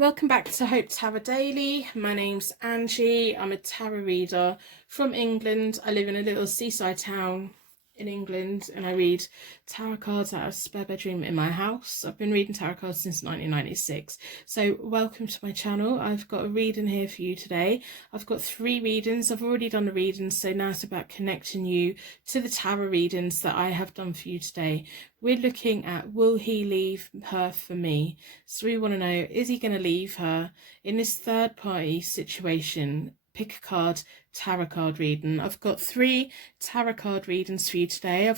Welcome back to Hope Tarot Daily. My name's Angie. I'm a tarot reader from England. I live in a little seaside town in England and I read tarot cards out of a spare bedroom in my house. I've been reading tarot cards since 1996. So welcome to my channel. I've got a reading here for you today. I've got 3 readings. I've already done the readings, so now it's about connecting you to the tarot readings that I have done for you today. We're looking at, will he leave her for me? So we want to know, is he going to leave her in this third party situation? Pick a card, tarot card reading. I've got 3 tarot card readings for you today.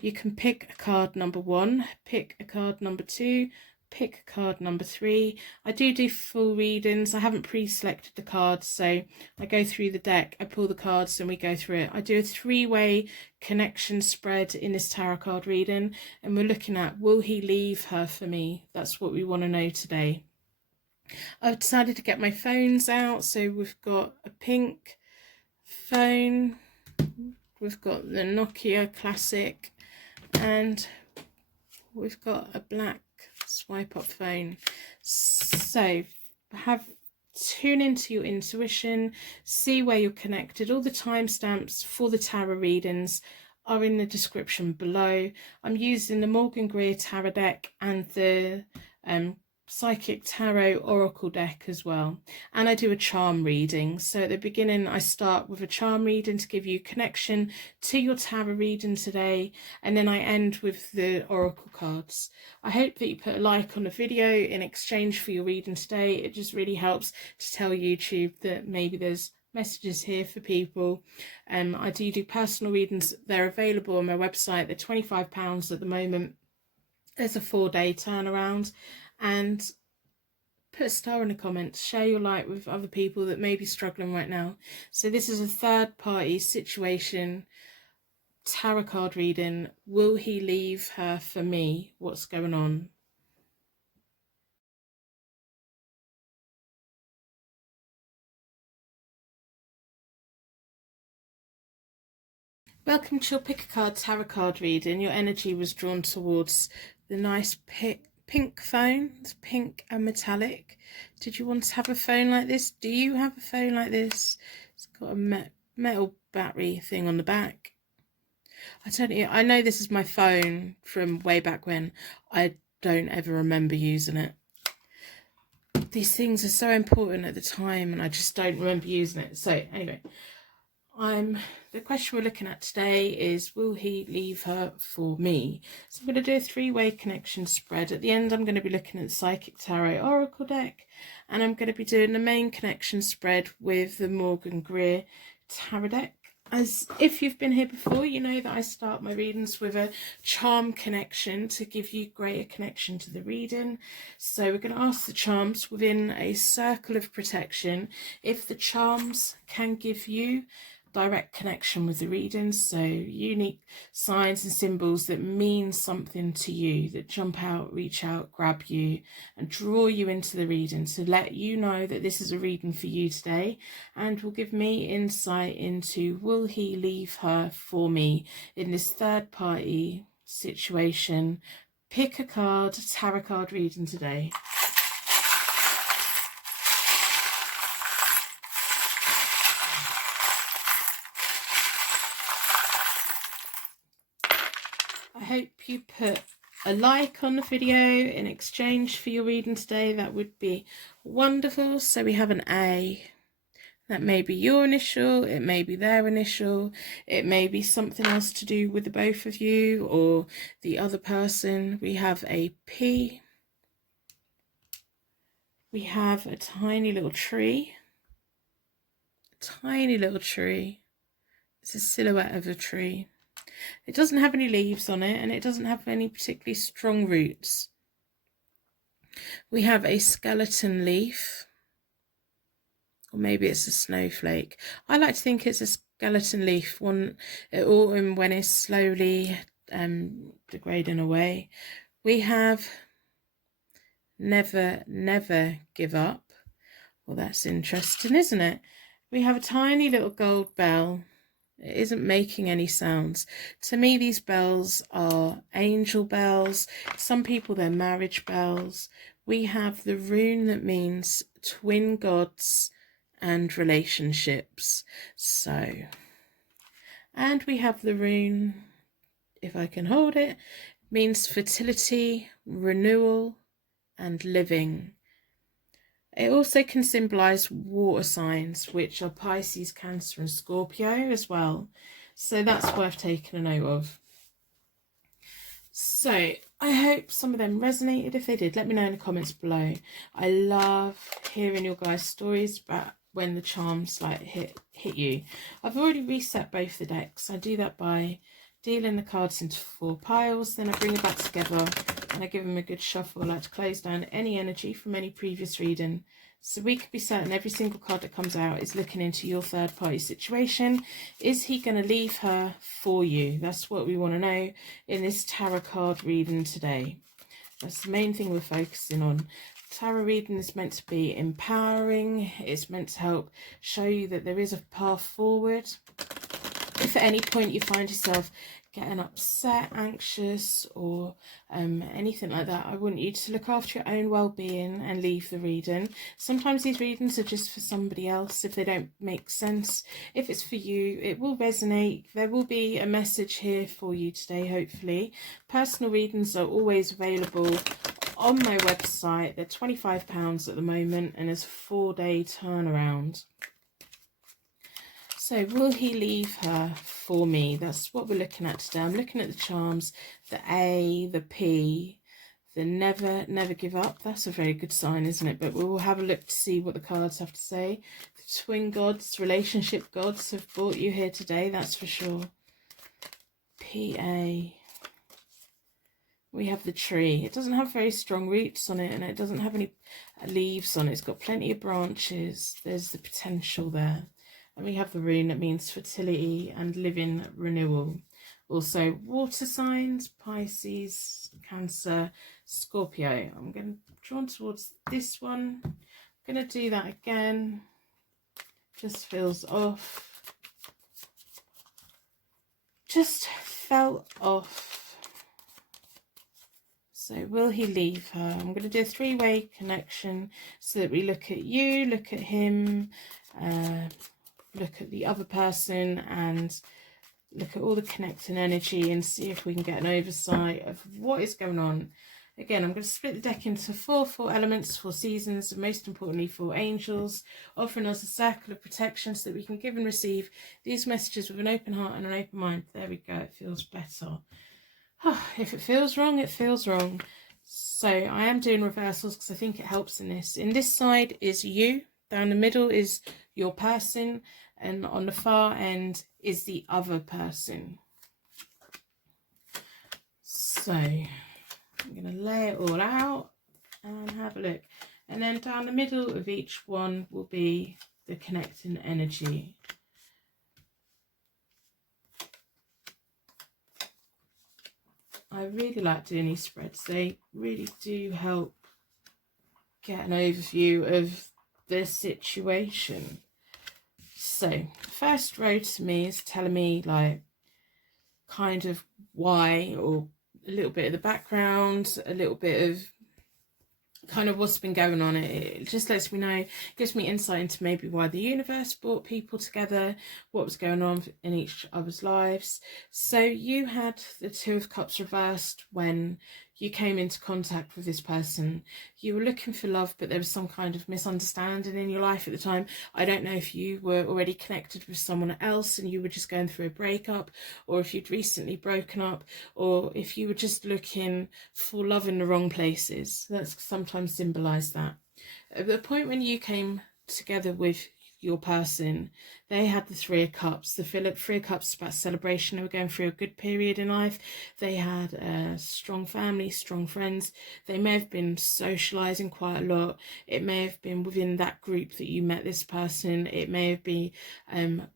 You can pick a card number 1, pick a card number 2, pick a card number 3. I do full readings. I haven't pre-selected the cards, so I go through the deck, I pull the cards and we go through it. I do a 3-way connection spread in this tarot card reading, and we're looking at, will he leave her for me? That's what we want to know today. I've decided to get my phones out, so we've got a pink phone, we've got the Nokia Classic, and we've got a black swipe up phone. So tune into your intuition, see where you're connected. All the timestamps for the tarot readings are in the description below. I'm using the Morgan Greer tarot deck and the Psychic Tarot Oracle deck as well, and I do a charm reading. So at the beginning I start with a charm reading to give you connection to your tarot reading today, and then I end with the oracle cards. I hope that you put a like on the video in exchange for your reading today. It just really helps to tell YouTube that maybe there's messages here for people. I do personal readings. They're available on my website. They're £25 at the moment. There's a 4-day turnaround. And put a star in the comments, share your light with other people that may be struggling right now. So this is a third party situation, tarot card reading. Will he leave her for me? What's going on? Welcome to your Pick a Card tarot card reading. Your energy was drawn towards the nice pink phone. It's pink and metallic. Did you want to have a phone like this? Do you have a phone like this? It's got a metal battery thing on the back. I know this is my phone from way back when. I don't ever remember using it. These things are so important at the time and I just don't remember using it. So anyway, the question we're looking at today is, will he leave her for me? So I'm going to do a 3-way connection spread. At the end I'm going to be looking at the Psychic Tarot Oracle deck, and I'm going to be doing the main connection spread with the Morgan Greer Tarot deck. As if you've been here before, you know that I start my readings with a charm connection to give you greater connection to the reading. So we're going to ask the charms within a circle of protection if the charms can give you direct connection with the readings, so unique signs and symbols that mean something to you, that jump out, reach out, grab you and draw you into the reading to let you know that this is a reading for you today, and will give me insight into, will he leave her for me in this third party situation. Pick a card, tarot card reading today. I hope you put a like on the video in exchange for your reading today. That would be wonderful. So we have an A. That may be your initial, it may be their initial, it may be something else to do with the both of you or the other person. We have a P. We have a tiny little tree. A tiny little tree. It's a silhouette of a tree. It doesn't have any leaves on it and it doesn't have any particularly strong roots. We have a skeleton leaf, or maybe it's a snowflake. I like to think it's a skeleton leaf, one autumn when it's slowly degrading away. We have never, never give up. Well, that's interesting, isn't it? We have a tiny little gold bell. It isn't making any sounds. To me, these bells are angel bells. Some people, they're marriage bells. we have the rune that means twin gods and relationships. So, and we have the rune, if I can hold it, means fertility, renewal, and living. It also can symbolize water signs, which are Pisces, Cancer, and Scorpio as well. So that's worth taking a note of. So I hope some of them resonated. If they did, let me know in the comments below. I love hearing your guys' stories about when the charms like hit you. I've already reset both the decks. I do that by dealing the cards into 4 piles, then I bring it back together and I give them a good shuffle. I like to close down any energy from any previous reading, so we could be certain every single card that comes out is looking into your third party situation. Is he going to leave her for you? That's what we want to know in this tarot card reading today. That's the main thing we're focusing on. Tarot reading is meant to be empowering. It's meant to help show you that there is a path forward. If at any point you find yourself getting upset, anxious, or anything like that, I want you to look after your own well-being and leave the reading. Sometimes these readings are just for somebody else if they don't make sense. If it's for you, it will resonate. There will be a message here for you today, hopefully. Personal readings are always available on my website. They're £25 at the moment, and there's a 4-day turnaround. So will he leave her for me? That's what we're looking at today. I'm looking at the charms, the A, the P, the never give up. That's a very good sign, isn't it? But we'll have a look to see what the cards have to say. The twin gods, relationship gods have brought you here today, that's for sure. PA. We have the tree. It doesn't have very strong roots on it, and it doesn't have any leaves on it. It's got plenty of branches. There's the potential there. And we have the rune that means fertility and living renewal. Also water signs, Pisces, Cancer, Scorpio. I'm going to drawn towards this one. I'm going to do that again. Just feels off. Just felt off. So will he leave her? I'm going to do a 3-way connection so that we look at you, look at him, look at the other person, and look at all the connecting energy and see if we can get an oversight of what is going on. Again, I'm going to split the deck into 4 elements, 4 seasons, and most importantly 4 angels, offering us a circle of protection so that we can give and receive these messages with an open heart and an open mind. There we go, it feels better. If it feels wrong, it feels wrong. So I am doing reversals because I think it helps in this. In this side is you, down the middle is your person, and on the far end is the other person. So I'm going to lay it all out and have a look. And then down the middle of each one will be the connecting energy. I really like doing these spreads. They really do help get an overview of the situation. So first row to me is telling me like kind of why, or a little bit of the background, a little bit of kind of what's been going on. It just lets me know, gives me insight into maybe why the universe brought people together, what was going on in each other's lives. So you had the 2 of Cups reversed when you came into contact with this person. You were looking for love, but there was some kind of misunderstanding in your life at the time. I don't know if you were already connected with someone else and you were just going through a breakup, or if you'd recently broken up, or if you were just looking for love in the wrong places. That's sometimes symbolise that. At the point when you came together with your person, they had the 3 of Cups. The 3 of Cups is about celebration. They were going through a good period in life. They had a strong family, strong friends. They may have been socialising quite a lot. It may have been within that group that you met this person. It may have been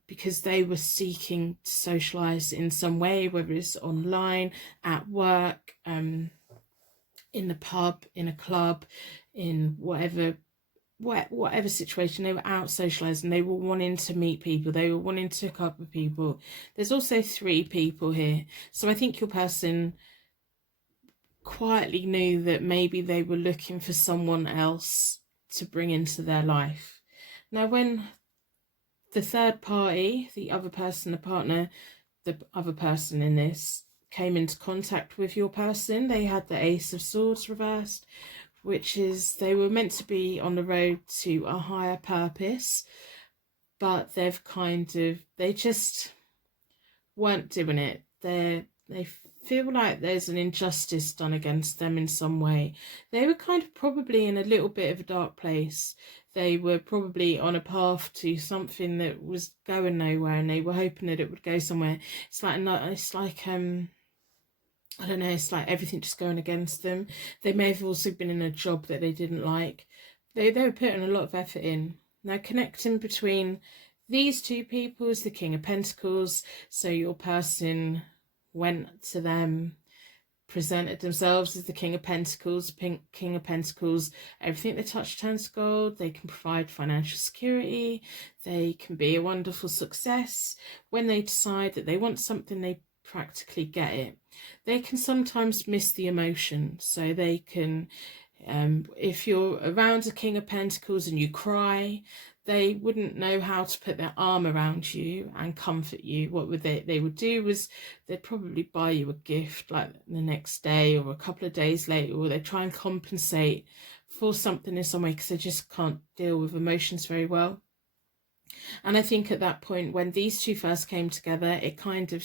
because they were seeking to socialise in some way, whether it's online, at work, in the pub, in a club, in whatever situation. They were out socializing, they were wanting to meet people, they were wanting to hook up with people. There's also 3 people here, so I think your person quietly knew that maybe they were looking for someone else to bring into their life. Now, when the third party, the other person, the partner, the other person in this, came into contact with your person, they had the Ace of Swords reversed, which is they were meant to be on the road to a higher purpose, but they just weren't doing it. They feel like there's an injustice done against them in some way. They were kind of probably in a little bit of a dark place. They were probably on a path to something that was going nowhere, and they were hoping that it would go somewhere. It's like I don't know, it's like everything just going against them. They may have also been in a job that they didn't like. They were putting a lot of effort in. Now, connecting between these two people is the King of Pentacles. So your person went to them, presented themselves as the King of Pentacles. King of Pentacles, everything they touch turns to gold. They can provide financial security. They can be a wonderful success. When they decide that they want something, they practically get it. They can sometimes miss the emotion, so they can if you're around a King of Pentacles and you cry, they wouldn't know how to put their arm around you and comfort you. What would they would do was they'd probably buy you a gift like the next day or a couple of days later, or they try and compensate for something in some way because they just can't deal with emotions very well. And I think at that point, when these two first came together, it kind of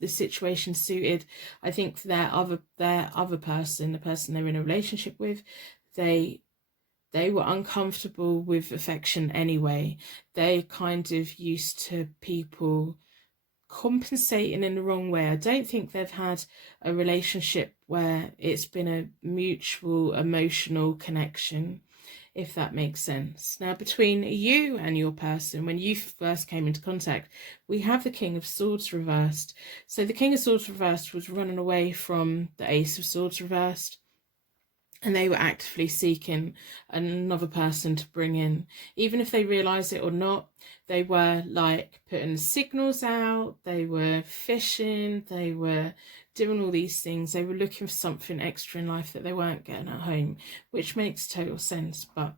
the situation suited. I think for their other person, the person they were in a relationship with, they were uncomfortable with affection anyway. They kind of used to people compensating in the wrong way. I don't think they've had a relationship where it's been a mutual emotional connection, if that makes sense. Now, between you and your person, when you first came into contact, we have the King of Swords reversed. So the King of Swords reversed was running away from the Ace of Swords reversed, and they were actively seeking another person to bring in. Even if they realised it or not, they were like putting signals out, they were fishing, they were doing all these things. They were looking for something extra in life that they weren't getting at home, which makes total sense. But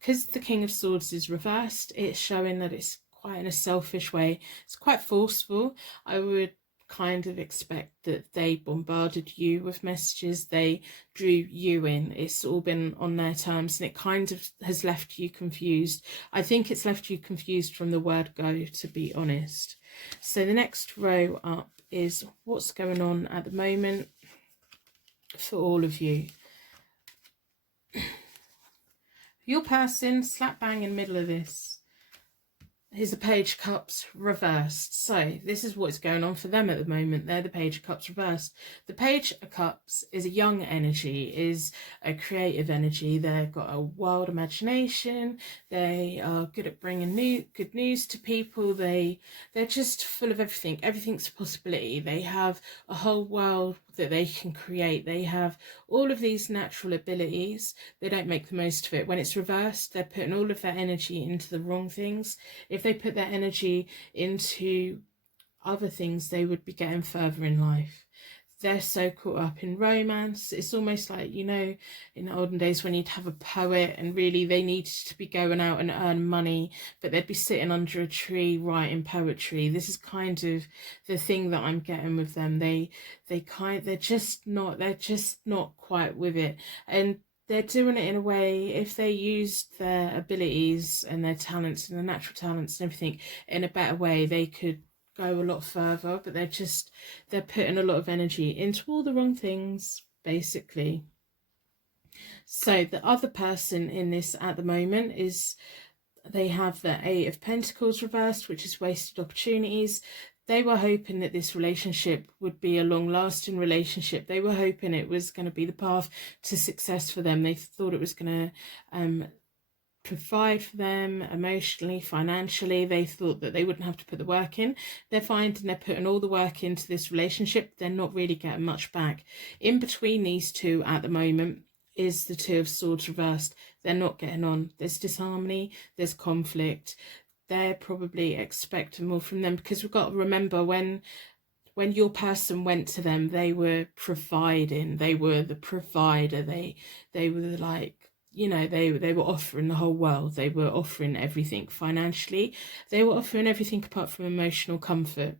because the King of Swords is reversed, it's showing that it's quite in a selfish way. It's quite forceful. I would kind of expect that they bombarded you with messages, they drew you in. It's all been on their terms, and it kind of has left you confused. I think it's left you confused from the word go, to be honest. So the next row up is what's going on at the moment for all of you. Your person, slap bang in the middle of this, here's the Page of Cups reversed. So this is what's going on for them at the moment. They're the Page of Cups reversed. The Page of Cups is a young energy, is a creative energy. They've got a wild imagination. They are good at bringing good news to people. They're just full of everything. Everything's a possibility. They have a whole world that they can create. They have all of these natural abilities. They don't make the most of it. When it's reversed, they're putting all of their energy into the wrong things. If they put their energy into other things, they would be getting further in life. They're so caught up in romance. It's almost like, you know, in the olden days when you'd have a poet and really they needed to be going out and earn money, but they'd be sitting under a tree writing poetry. This is kind of the thing that I'm getting with them. They're just not quite with it. And they're doing it in a way, if they used their abilities and their talents and their natural talents and everything in a better way, they could go a lot further. But they're putting a lot of energy into all the wrong things, basically. So the other person in this at the moment is, they have the Eight of Pentacles reversed, which is wasted opportunities. They were hoping that this relationship would be a long-lasting relationship. They were hoping it was going to be the path to success for them. They thought it was going to provide for them emotionally, financially. They thought that they wouldn't have to put the work in. They're finding they're putting all the work into this relationship. They're not really getting much back. In between these two at the moment is the Two of Swords reversed. They're not getting on. There's disharmony, there's conflict. They're probably expecting more from them, because we've got to remember when when your person went to them, they were providing, they were the provider, they were like, you know, they were offering the whole world, they were offering everything financially, they were offering everything apart from emotional comfort.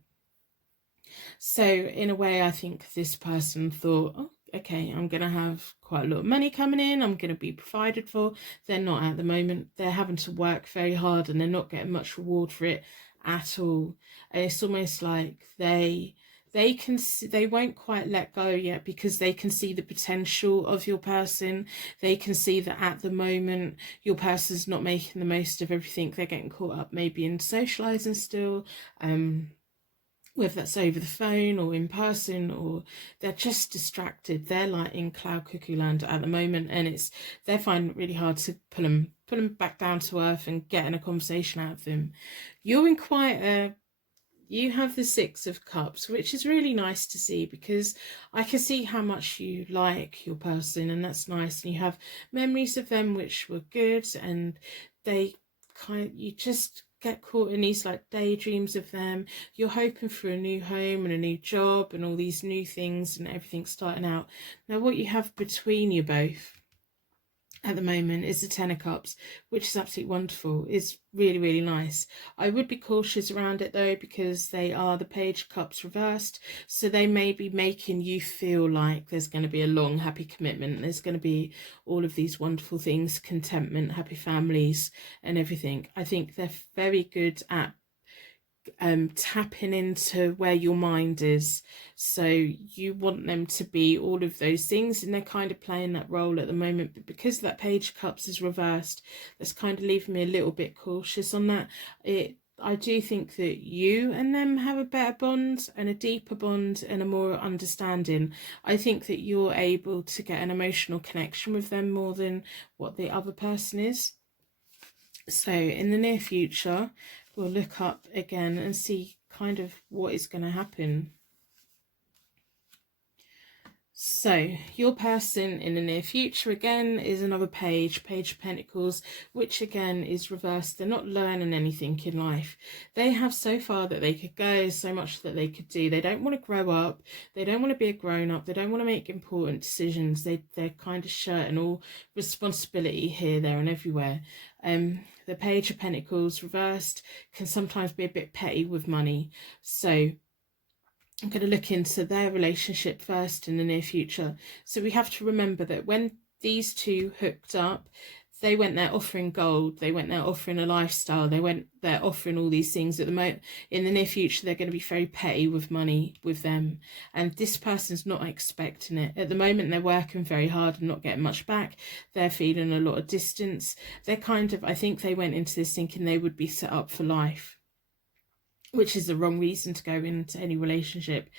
So in a way, I think this person thought, oh, okay, I'm going to have quite a lot of money coming in, I'm going to be provided for. They're not at the moment. They're having to work very hard and they're not getting much reward for it at all. And it's almost like they can see, they won't quite let go yet because they can see the potential of your person. They can see that at the moment your person's not making the most of everything. They're getting caught up maybe in socializing still, whether that's over the phone or in person, or they're just distracted. They're like in cloud cuckoo land at the moment, and they're finding it really hard to pull them back down to earth and getting a conversation out of them. You're in quite a, you have the Six of Cups, which is really nice to see because I can see how much you like your person, and that's nice. And you have memories of them which were good, and you just get caught in these like daydreams of them. You're hoping for a new home and a new job and all these new things and everything starting out. Now what you have between you both at the moment is the Ten of Cups, which is absolutely wonderful. It's really, really nice. I would be cautious around it though, because they are the Page of Cups reversed. So they may be making you feel like there's going to be a long, happy commitment. There's going to be all of these wonderful things, contentment, happy families and everything. I think they're very good at tapping into where your mind is. So you want them to be all of those things, and they're kind of playing that role at the moment. But because that Page of Cups is reversed, that's kind of leaving me a little bit cautious on that. I do think that you and them have a better bond and a deeper bond and a more understanding. I think that you're able to get an emotional connection with them more than what the other person is. So in the near future, we'll look up again and see kind of what is going to happen. So your person in the near future again is another Page of Pentacles, which again is reversed. They're not learning anything in life. They have so far that they could go, so much that they could do. They don't want to grow up. They don't want to be a grown up. They don't want to make important decisions. They're kind of shirting all responsibility here, there and everywhere. The Page of Pentacles reversed can sometimes be a bit petty with money. So I'm going to look into their relationship first in the near future. So we have to remember that when these two hooked up, they went there offering gold, they went there offering a lifestyle, they went there offering all these things. At the moment, in the near future, they're going to be very petty with money with them, and this person's not expecting it. At the moment, they're working very hard and not getting much back. They're feeling a lot of distance. They're kind of, I think they went into this thinking they would be set up for life, which is the wrong reason to go into any relationship.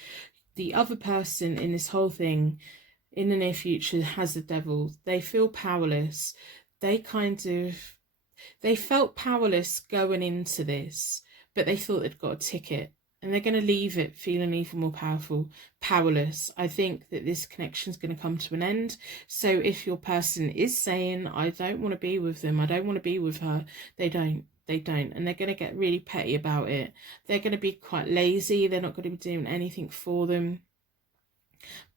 The other person in this whole thing in the near future has the Devil. They feel powerless. They felt powerless going into this, but they thought they'd got a ticket, and they're going to leave it feeling even more powerless. I think that this connection is going to come to an end. So if your person is saying, I don't want to be with them, I don't want to be with her, they don't, and they're going to get really petty about it. They're going to be quite lazy. They're not going to be doing anything for them.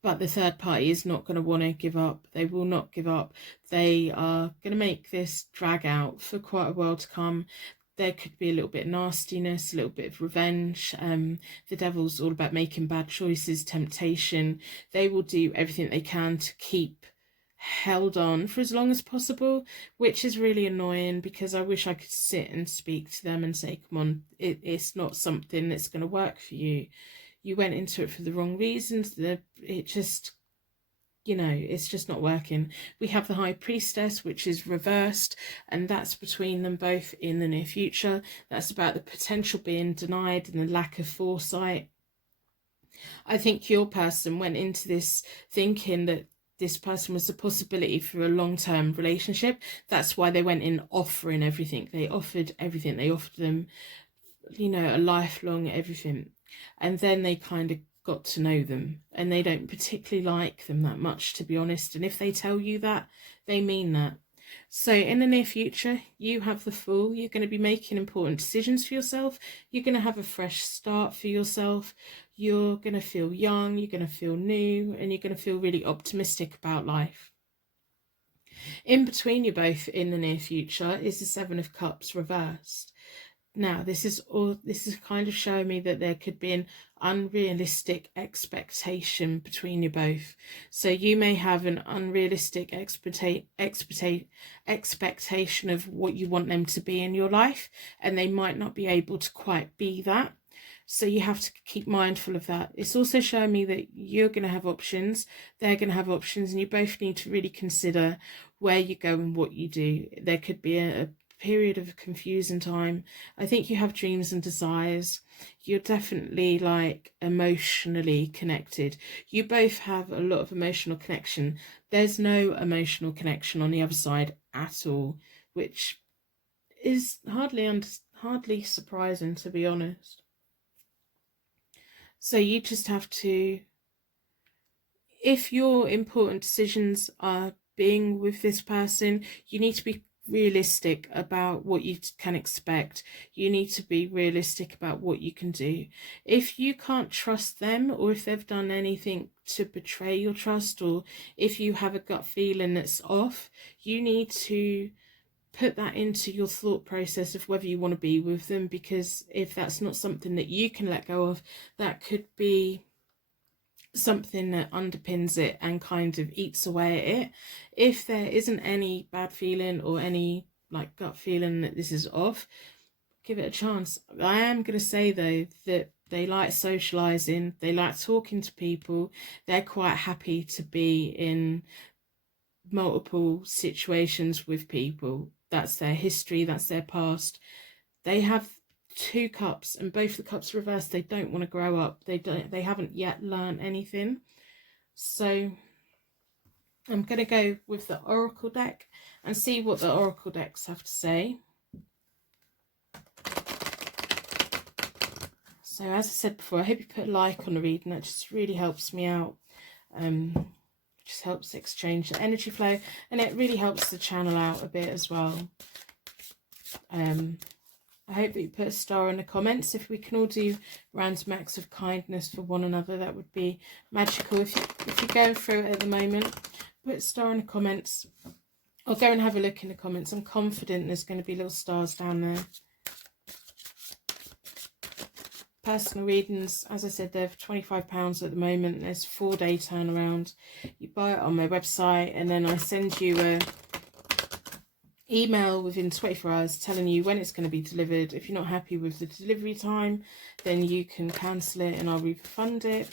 But the third party is not going to want to give up. They will not give up. They are going to make this drag out for quite a while to come. There could be a little bit of nastiness, a little bit of revenge. The Devil's all about making bad choices, temptation. They will do everything they can to keep held on for as long as possible, which is really annoying, because I wish I could sit and speak to them and say, come on, it's not something that's going to work for you. You went into it for the wrong reasons. It just, you know, it's just not working. We have the High Priestess, which is reversed, and that's between them both in the near future. That's about the potential being denied and the lack of foresight. I think your person went into this thinking that this person was a possibility for a long-term relationship. That's why they went in offering everything. They offered everything. They offered them, you know, a lifelong everything. And then they kind of got to know them, and they don't particularly like them that much, to be honest. And if they tell you that, they mean that. So in the near future, you have the Fool. You're going to be making important decisions for yourself. You're going to have a fresh start for yourself. You're going to feel young, you're going to feel new, and you're going to feel really optimistic about life. In between you both in the near future is the Seven of Cups reversed. Now, this is kind of showing me that there could be an unrealistic expectation between you both. So you may have an unrealistic expectation of what you want them to be in your life, and they might not be able to quite be that. So you have to keep mindful of that. It's also showing me that you're going to have options, they're going to have options, and you both need to really consider where you go and what you do. There could be a period of confusing time. I think you have dreams and desires. You're definitely like emotionally connected. You both have a lot of emotional connection. There's no emotional connection on the other side at all, which is hardly surprising, to be honest. So you just have to, if your important decisions are being with this person, you need to be realistic about what you can expect. You need to be realistic about what you can do. If you can't trust them, or if they've done anything to betray your trust, or if you have a gut feeling that's off, you need to put that into your thought process of whether you want to be with them, because if that's not something that you can let go of, that could be something that underpins it and kind of eats away at it. If there isn't any bad feeling or any like gut feeling that this is off, give it a chance. I am going to say though that they like socializing, they like talking to people, they're quite happy to be in multiple situations with people. That's their history, that's their past. They have 2 cups, and both the cups reversed. They don't want to grow up. They haven't yet learned anything. So I'm going to go with the Oracle deck and see what the Oracle decks have to say. So as I said before, I hope you put a like on the reading. That just really helps me out. Just helps exchange the energy flow, and it really helps the channel out a bit as well. I hope that you put a star in the comments. If we can all do random acts of kindness for one another, that would be magical. If you're going through it at the moment, put a star in the comments. Or go and have a look in the comments. I'm confident there's going to be little stars down there. Personal readings, as I said, they're £25 at the moment. There's 4-day turnaround. You buy it on my website, and then I send you a email within 24 hours telling you when it's going to be delivered. If you're not happy with the delivery time, then you can cancel it and I'll refund it.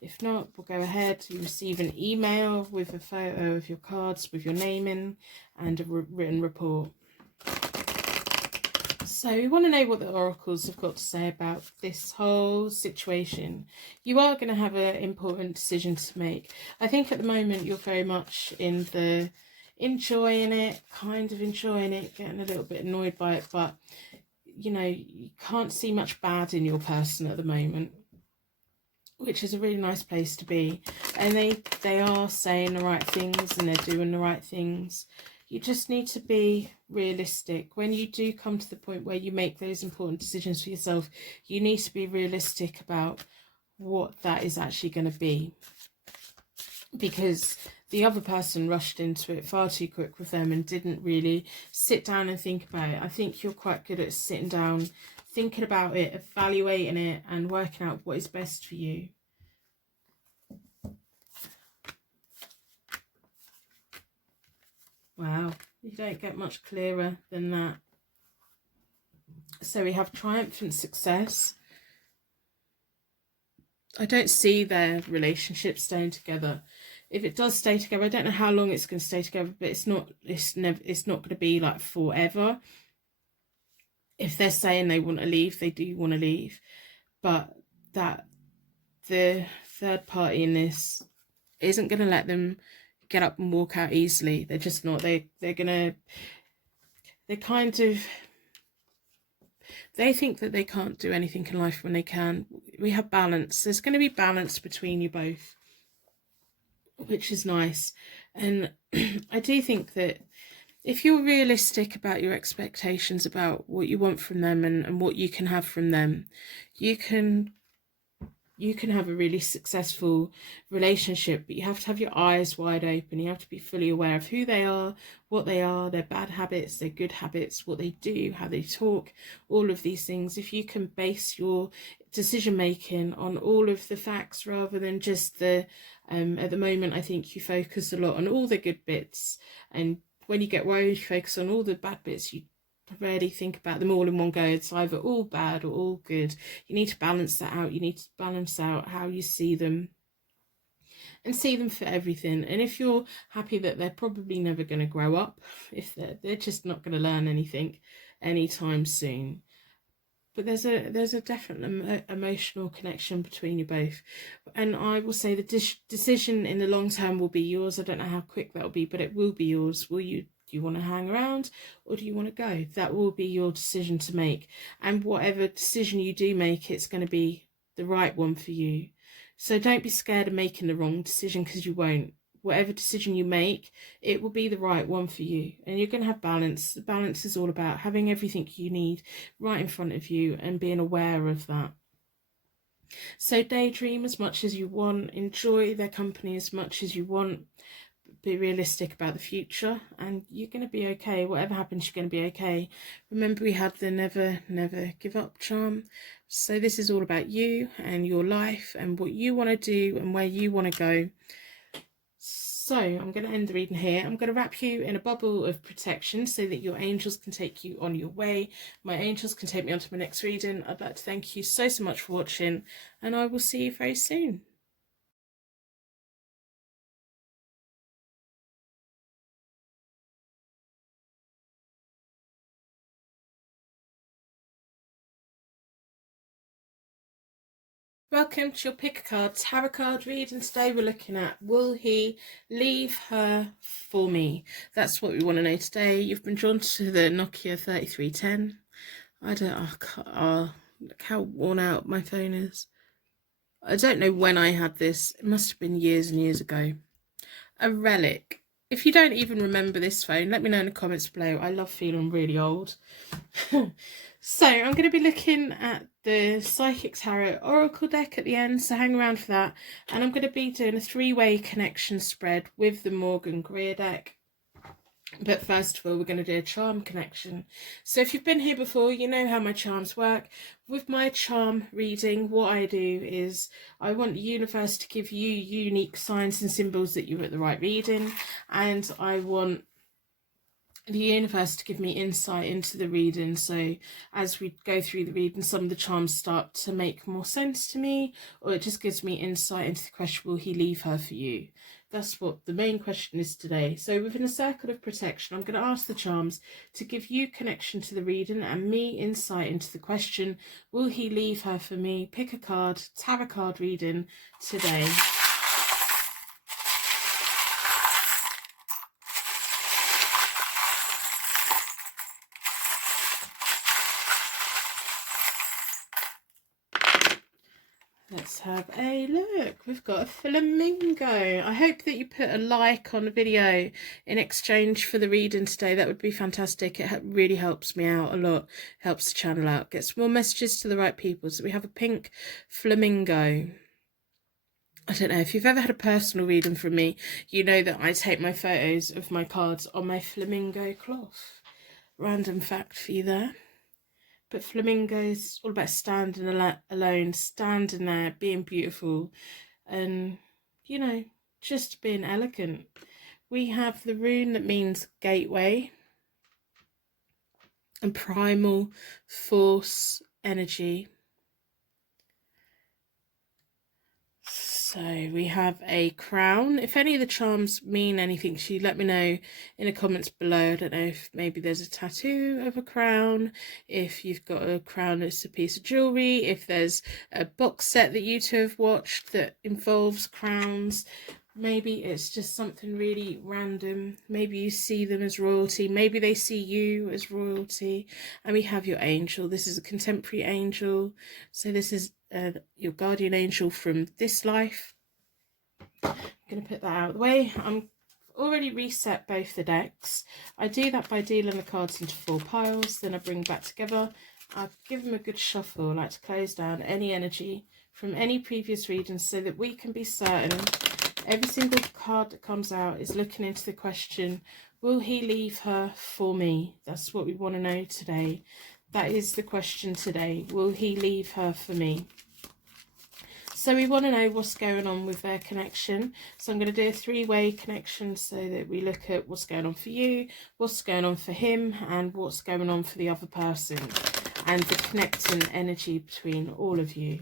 If not, we'll go ahead. You receive an email with a photo of your cards with your name in and a written report. So we want to know what the oracles have got to say about this whole situation. You are going to have an important decision to make. I think at the moment you're very much in the enjoying it, kind of enjoying it, getting a little bit annoyed by it, but you know, you can't see much bad in your person at the moment, which is a really nice place to be. And they are saying the right things and they're doing the right things. You just need to be realistic. When you do come to the point where you make those important decisions for yourself, you need to be realistic about what that is actually going to be. Because the other person rushed into it far too quick with them and didn't really sit down and think about it. I think you're quite good at sitting down, thinking about it, evaluating it, and working out what is best for you. Wow, you don't get much clearer than that. So we have triumphant success. I don't see their relationship staying together. If it does stay together, I don't know how long it's going to stay together, but it's not going to be like forever. If they're saying they want to leave, they do want to leave, but that the third party in this isn't going to let them get up and walk out easily. They're just not. They think that they can't do anything in life when they can. We have balance. There's going to be balance between you both, which is nice. And I do think that if you're realistic about your expectations about what you want from them and what you can have from them, you can have a really successful relationship, but you have to have your eyes wide open. You have to be fully aware of who they are, what they are, their bad habits, their good habits, what they do, how they talk, all of these things. If you can base your decision making on all of the facts rather than just the at the moment, I think you focus a lot on all the good bits, and when you get worried, you focus on all the bad bits. You rarely think about them all in one go. It's either all bad or all good. You need to balance that out. You need to balance out how you see them and see them for everything. And if you're happy that they're probably never going to grow up, if they're just not going to learn anything anytime soon, but there's a definite emotional connection between you both, and I will say the decision in the long term will be yours. I don't know how quick that will be, but it will be yours. Do you want to hang around or do you want to go? That will be your decision to make, and whatever decision you do make, it's going to be the right one for you. So don't be scared of making the wrong decision, because you won't. Whatever decision you make, it will be the right one for you, and you're going to have balance. The balance is all about having everything you need right in front of you and being aware of that. So daydream as much as you want, enjoy their company as much as you want, be realistic about the future, and you're going to be okay. Whatever happens, you're going to be okay. Remember, we had the never give up charm. So this is all about you and your life and what you want to do and where you want to go. So I'm going to end the reading here. I'm going to wrap you in a bubble of protection so that your angels can take you on your way. My angels can take me on to my next reading. I'd like to thank you so much for watching, and I will see you very soon. Welcome to your pick a card tarot card read, and today we're looking at, will he leave her for me? That's what we want to know today. You've been drawn to the Nokia 3310. Look how worn out my phone is. I don't know when I had this. It must have been years and years ago. A relic. If you don't even remember this phone, let me know in the comments below. I love feeling really old. So I'm going to be looking at the Psychic Tarot Oracle deck at the end, so hang around for that. And I'm going to be doing a three-way connection spread with the Morgan Greer deck. But first of all, we're going to do a charm connection. So if you've been here before, you know how my charms work. With my charm reading, what I do is I want the universe to give you unique signs and symbols that you're at the right reading, and I want the universe to give me insight into the reading. So as we go through the reading, some of the charms start to make more sense to me, or it just gives me insight into the question, will he leave her for you? That's what the main question is today. So within a circle of protection, I'm going to ask the charms to give you connection to the reading and me insight into the question, will he leave her for me? Pick a card, tarot card reading today. Let's have a look. We've got a flamingo. I hope that you put a like on the video in exchange for the reading today. That would be fantastic. It really helps me out a lot. Helps the channel out. Gets more messages to the right people. So we have a pink flamingo. I don't know, if you've ever had a personal reading from me, you know that I take my photos of my cards on my flamingo cloth. Random fact for you there. But flamingos, all about standing alone, standing there, being beautiful, and, you know, just being elegant. We have the rune that means gateway and primal force energy. So we have a crown. If any of the charms mean anything to you, let me know in the comments below. I don't know if maybe there's a tattoo of a crown, if you've got a crown that's a piece of jewellery, if there's a box set that you two have watched that involves crowns. Maybe it's just something really random. Maybe you see them as royalty. Maybe they see you as royalty. And we have your angel. This is a contemporary angel. So this is your guardian angel from this life. I'm going to put that out of the way. I'm already reset both the decks. I do that by dealing the cards into 4 piles, then I bring back together. I give them a good shuffle, like to close down any energy from any previous readings so that we can be certain every single card that comes out is looking into the question, will he leave her for me? That's what we want to know today. That is the question today. Will he leave her for me? So we want to know what's going on with their connection. So I'm going to do a 3-way connection so that we look at what's going on for you, what's going on for him, and what's going on for the other person, and the connecting energy between all of you.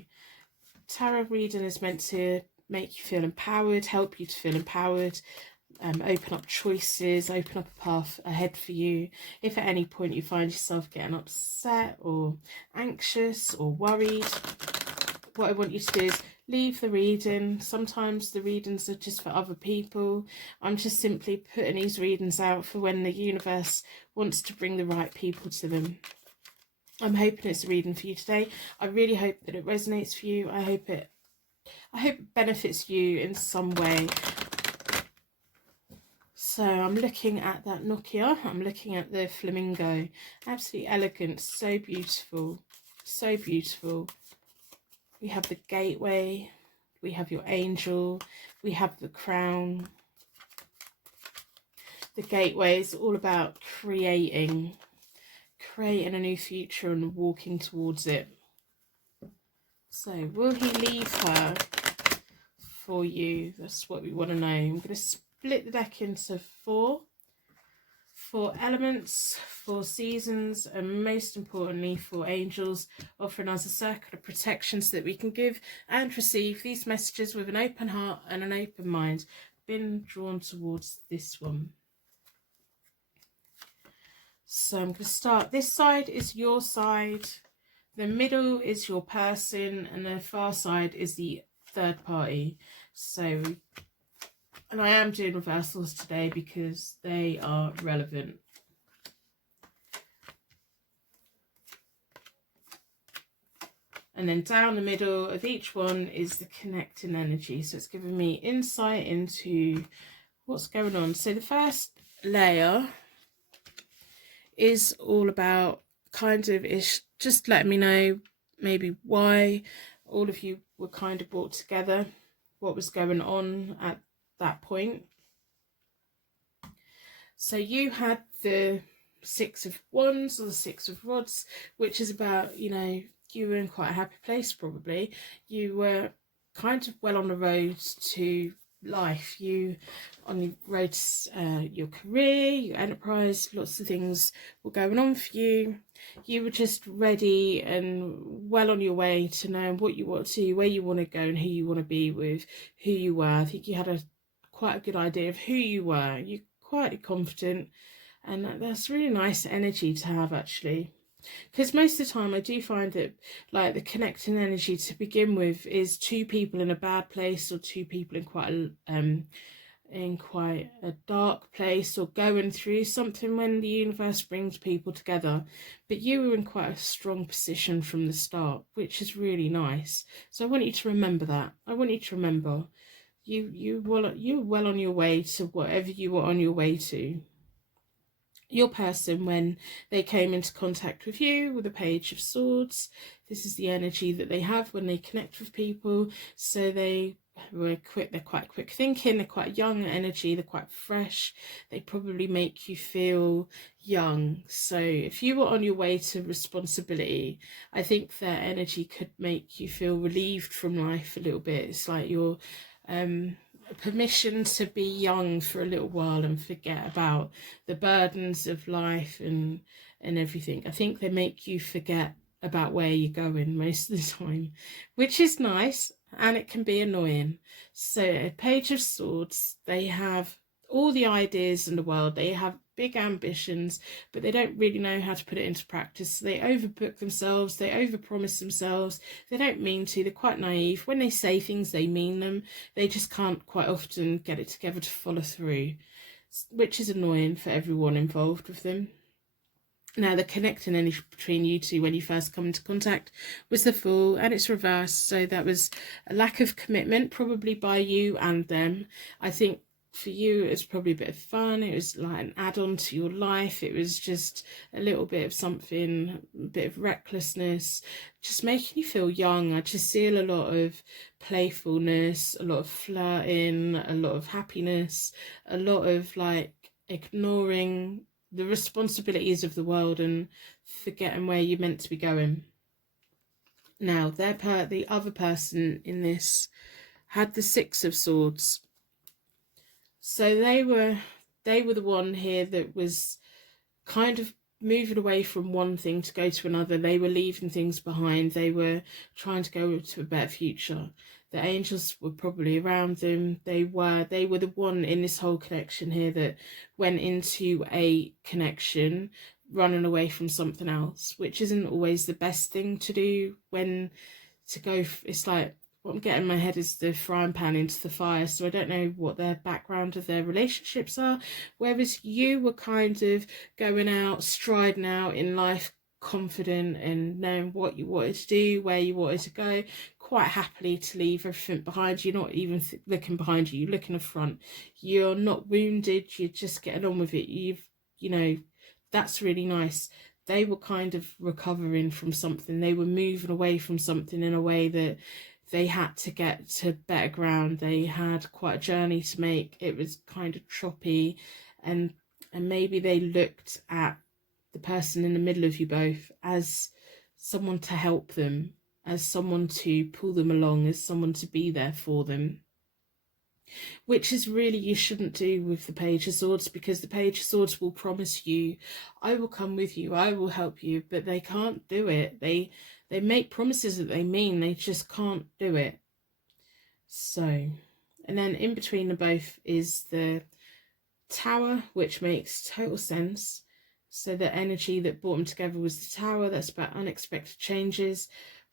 Tarot reading is meant to make you feel empowered, help you to feel empowered, open up choices, open up a path ahead for you. If at any point you find yourself getting upset or anxious or worried, what I want you to do is leave the reading. Sometimes the readings are just for other people. I'm just simply putting these readings out for when the universe wants to bring the right people to them. I'm hoping it's a reading for you today. I really hope that it resonates for you. I hope it benefits you in some way. So I'm looking at that Nokia. I'm looking at the flamingo. Absolutely elegant. So beautiful. So beautiful. We have the gateway. We have your angel. We have the crown. The gateway is all about creating a new future and walking towards it. So will he leave her for you? That's what we want to know. I'm going to split the deck into 4 elements, 4 seasons, and most importantly 4 angels, offering us a circle of protection so that we can give and receive these messages with an open heart and an open mind. Been drawn towards this one. So I'm going to start. This side is your side, the middle is your person, and the far side is the third party. So, and I am doing reversals today because they are relevant. And then down the middle of each one is the connecting energy. So it's giving me insight into what's going on. So the first layer is all about is just letting me know maybe why all of you were kind of brought together, what was going on at that point. So you had the 6 of Wands or the 6 of Rods, which is about, you know, you were in quite a happy place probably. You were kind of well on the road to life. You on the road to your career, your enterprise, lots of things were going on for you. You were just ready and well on your way to know what you want to, where you want to go, and who you want to be with, who you were. I think you had quite a good idea of who you were. You're quite confident, and that's really nice energy to have, actually. Because most of the time I do find that, like, the connecting energy to begin with is 2 people in a bad place, or 2 people in quite a dark place, or going through something, when the universe brings people together. But you were in quite a strong position from the start, which is really nice. So I want you to remember that. I want you to remember you're well on your way to whatever you were on your way to. Your person, when they came into contact with you with the Page of Swords, this is the energy that they have when they connect with people. So they're quite quick thinking, they're quite young energy, they're quite fresh, they probably make you feel young. So if you were on your way to responsibility, I think their energy could make you feel relieved from life a little bit. It's like you're permission to be young for a little while and forget about the burdens of life and everything. I think they make you forget about where you're going most of the time, which is nice, and it can be annoying. So a Page of Swords, they have all the ideas in the world, they have big ambitions, but they don't really know how to put it into practice. So they overbook themselves, they overpromise themselves, they don't mean to, they're quite naive. When they say things, they mean them. They just can't quite often get it together to follow through, which is annoying for everyone involved with them. Now, the connecting energy between you two when you first come into contact was the Fool, and it's reversed. So that was a lack of commitment, probably by you and them. I think for you, it was probably a bit of fun. It was like an add-on to your life. It was just a little bit of something, a bit of recklessness, just making you feel young. I just see a lot of playfulness, a lot of flirting, a lot of happiness, a lot of like ignoring the responsibilities of the world and forgetting where you're meant to be going. Now, the other person in this had the Six of Swords. So they were the one here that was kind of moving away from one thing to go to another. They were leaving things behind. They were trying to go to a better future. The angels were probably around them. They were the one in this whole connection here that went into a connection running away from something else, which isn't always the best thing to do when to go. It's like, what I'm getting in my head is the frying pan into the fire. So I don't know what their background of their relationships are. Whereas you were kind of going out, striding out in life, confident and knowing what you wanted to do, where you wanted to go, quite happily to leave everything behind you. You're not even looking behind you, you're looking in front. You're not wounded, you're just getting on with it. You know, that's really nice. They were kind of recovering from something. They were moving away from something in a way that they had to get to better ground. They had quite a journey to make. It was kind of choppy, and maybe they looked at the person in the middle of you both as someone to help them, as someone to pull them along, as someone to be there for them. Which is really, you shouldn't do with the Page of Swords, because the Page of Swords will promise you, I will come with you, I will help you, but they can't do it. They make promises that they mean, they just can't do it. So, and then in between the both is the Tower, which makes total sense. So the energy that brought them together was the Tower. That's about unexpected changes.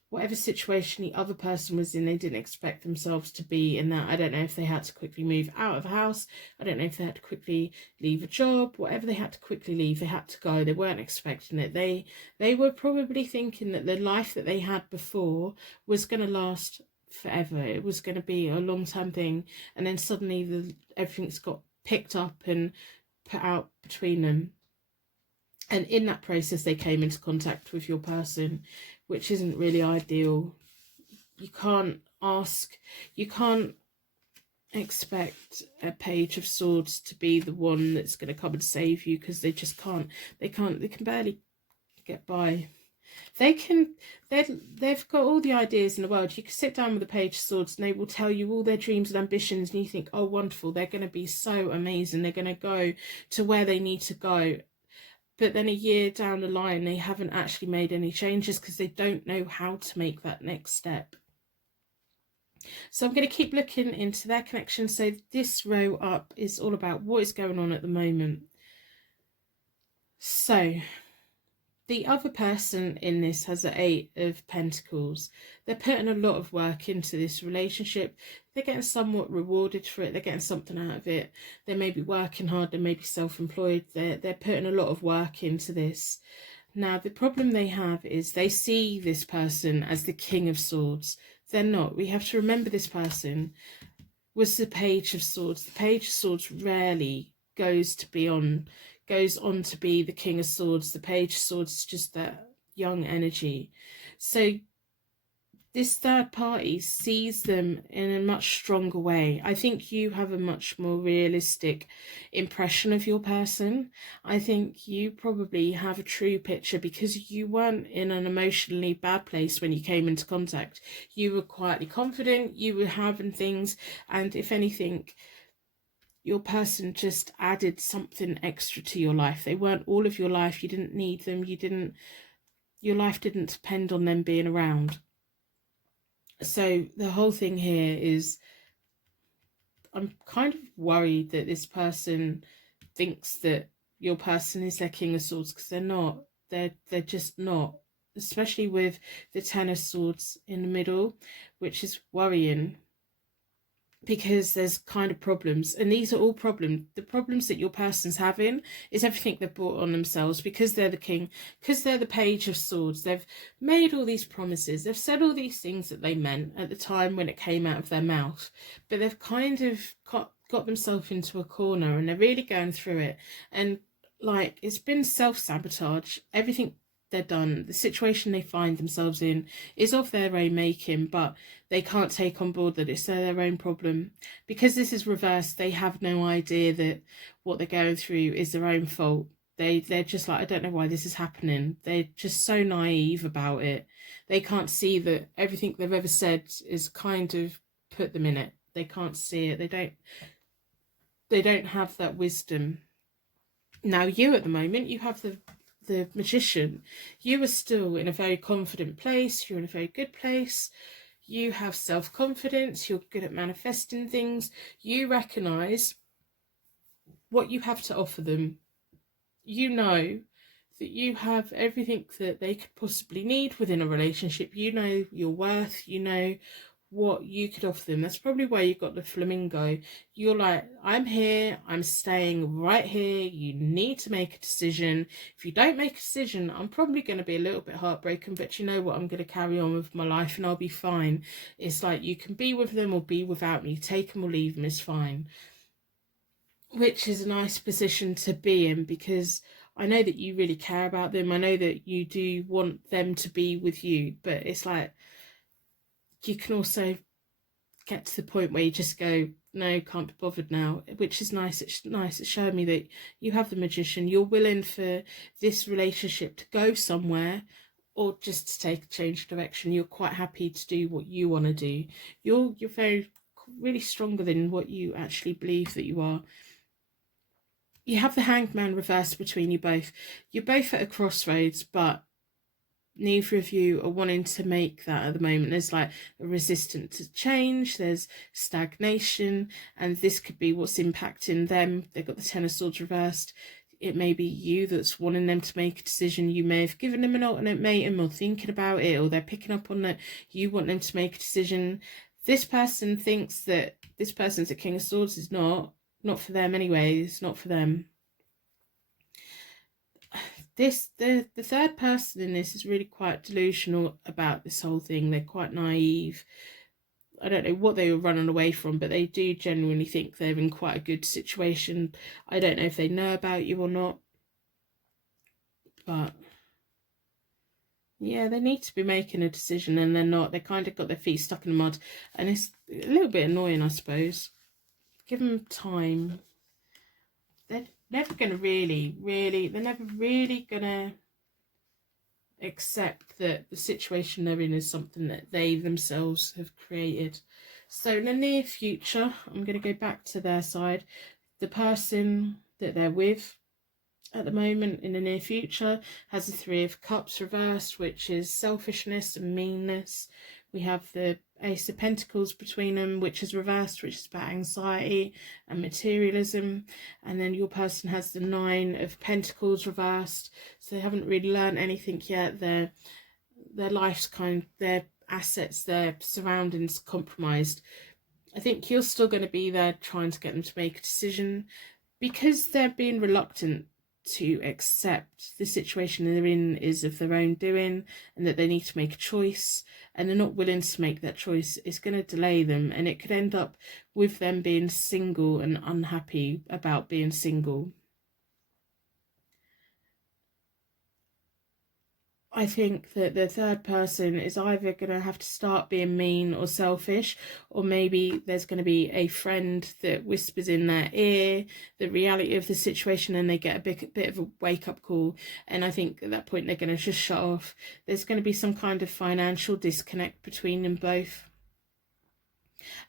Whatever situation the other person was in, they didn't expect themselves to be in that. I don't know if they had to quickly move out of the house. I don't know if they had to quickly leave a job. Whatever they had to quickly leave, they had to go. They weren't expecting it. They were probably thinking that the life that they had before was going to last forever. It was going to be a long-term thing. And then suddenly everything's got picked up and put out between them. And in that process, they came into contact with your person, which isn't really ideal. You can't expect a Page of Swords to be the one that's going to come and save you, because they just can't. They can barely get by. They've got all the ideas in the world. You can sit down with a Page of Swords and they will tell you all their dreams and ambitions, and you think, oh, wonderful, they're going to be so amazing. They're going to go to where they need to go. But then a year down the line, they haven't actually made any changes because they don't know how to make that next step. So I'm going to keep looking into their connection. So this row up is all about what is going on at the moment. So the other person in this has the Eight of Pentacles. They're putting a lot of work into this relationship. They're getting somewhat rewarded for it. They're getting something out of it. They may be working hard. They may be self-employed. They're putting a lot of work into this. Now, the problem they have is they see this person as the King of Swords. They're not. We have to remember this person was the Page of Swords. The Page of Swords rarely goes on to be the King of Swords. The Page of Swords is just that young energy. So this third party sees them in a much stronger way. I think you have a much more realistic impression of your person. I think you probably have a true picture because you weren't in an emotionally bad place when you came into contact. You were quietly confident, you were having things, and if anything, your person just added something extra to your life. They weren't all of your life. You didn't need them. Your life didn't depend on them being around. So the whole thing here is, I'm kind of worried that this person thinks that your person is their King of Swords, because they're not. They're just not. Especially with the Ten of Swords in the middle, which is worrying, because there's kind of problems, and these are all problems. The problems that your person's having is everything they've brought on themselves, because they're the king, because they're the Page of Swords. They've made all these promises, they've said all these things that they meant at the time when it came out of their mouth, but they've kind of got got themselves into a corner and they're really going through it. And like, it's been self-sabotage. Everything they're done, the situation they find themselves in is of their own making, but they can't take on board that it's their own problem. Because this is reversed, they have no idea that what they're going through is their own fault. They're just like, I don't know why this is happening. They're just so naive about it. They can't see that everything they've ever said is kind of put them in it. They can't see it. They don't have that wisdom. Now you at the moment, you have the Magician. You are still in a very confident place. You're in a very good place. You have self-confidence. You're good at manifesting things. You recognize what you have to offer them. You know that you have everything that they could possibly need within a relationship. You know your worth. You know what you could offer them. That's probably why you got the flamingo. You're like, I'm here, I'm staying right here. You need to make a decision. If you don't make a decision, I'm probably going to be a little bit heartbroken, but you know what, I'm going to carry on with my life and I'll be fine. It's like, you can be with them or be without me, take them or leave them, is fine. Which is a nice position to be in, because I know that you really care about them. I know that you do want them to be with you, but it's like, you can also get to the point where you just go, no, can't be bothered now, which is nice. It's nice. It's showing me that you have the Magician. You're willing for this relationship to go somewhere, or just to take a change of direction. You're quite happy to do what you want to do. You're really stronger than what you actually believe that you are. You have the Hanged Man reversed between you both. You're both at a crossroads, but neither of you are wanting to make that at the moment. There's like a resistance to change, there's stagnation, and this could be what's impacting them. They've got the Ten of Swords reversed. It may be you that's wanting them to make a decision. You may have given them an alternate mating, or thinking about it, or they're picking up on that you want them to make a decision. This person thinks that this person's a King of Swords is not for them anyway. It's not for them. The third person in this is really quite delusional about this whole thing. They're quite naive. I don't know what they were running away from, but they do genuinely think they're in quite a good situation. I don't know if they know about you or not, but yeah, they need to be making a decision and they're not. They kind of got their feet stuck in the mud, and it's a little bit annoying, I suppose. Give them time. They're never going to they're never really going to accept that the situation they're in is something that they themselves have created. So in the near future, I'm going to go back to their side. The person that they're with at the moment in the near future has the Three of Cups reversed, which is selfishness and meanness. We have the Ace of Pentacles between them, which is reversed, which is about anxiety and materialism. And then your person has the Nine of Pentacles reversed, so they haven't really learned anything yet. Their life's their assets, their surroundings compromised. I think you're still going to be there trying to get them to make a decision, because they're being reluctant to accept the situation they're in is of their own doing, and that they need to make a choice, and they're not willing to make that choice. It's going to delay them, and it could end up with them being single and unhappy about being single. I think that the third person is either going to have to start being mean or selfish, or maybe there's going to be a friend that whispers in their ear the reality of the situation, and they get a bit of a wake-up call. And I think at that point they're going to just shut off. There's going to be some kind of financial disconnect between them both.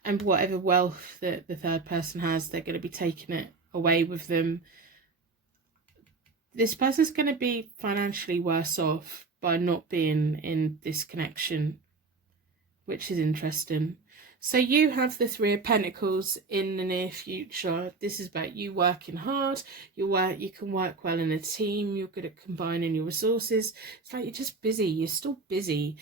And whatever wealth that the third person has, they're going to be taking it away with them. This person's going to be financially worse off by not being in this connection, which is interesting. So you have the Three of Pentacles in the near future. This is about you working hard. You can work well in a team. You're good at combining your resources. It's like you're just busy. You're still busy.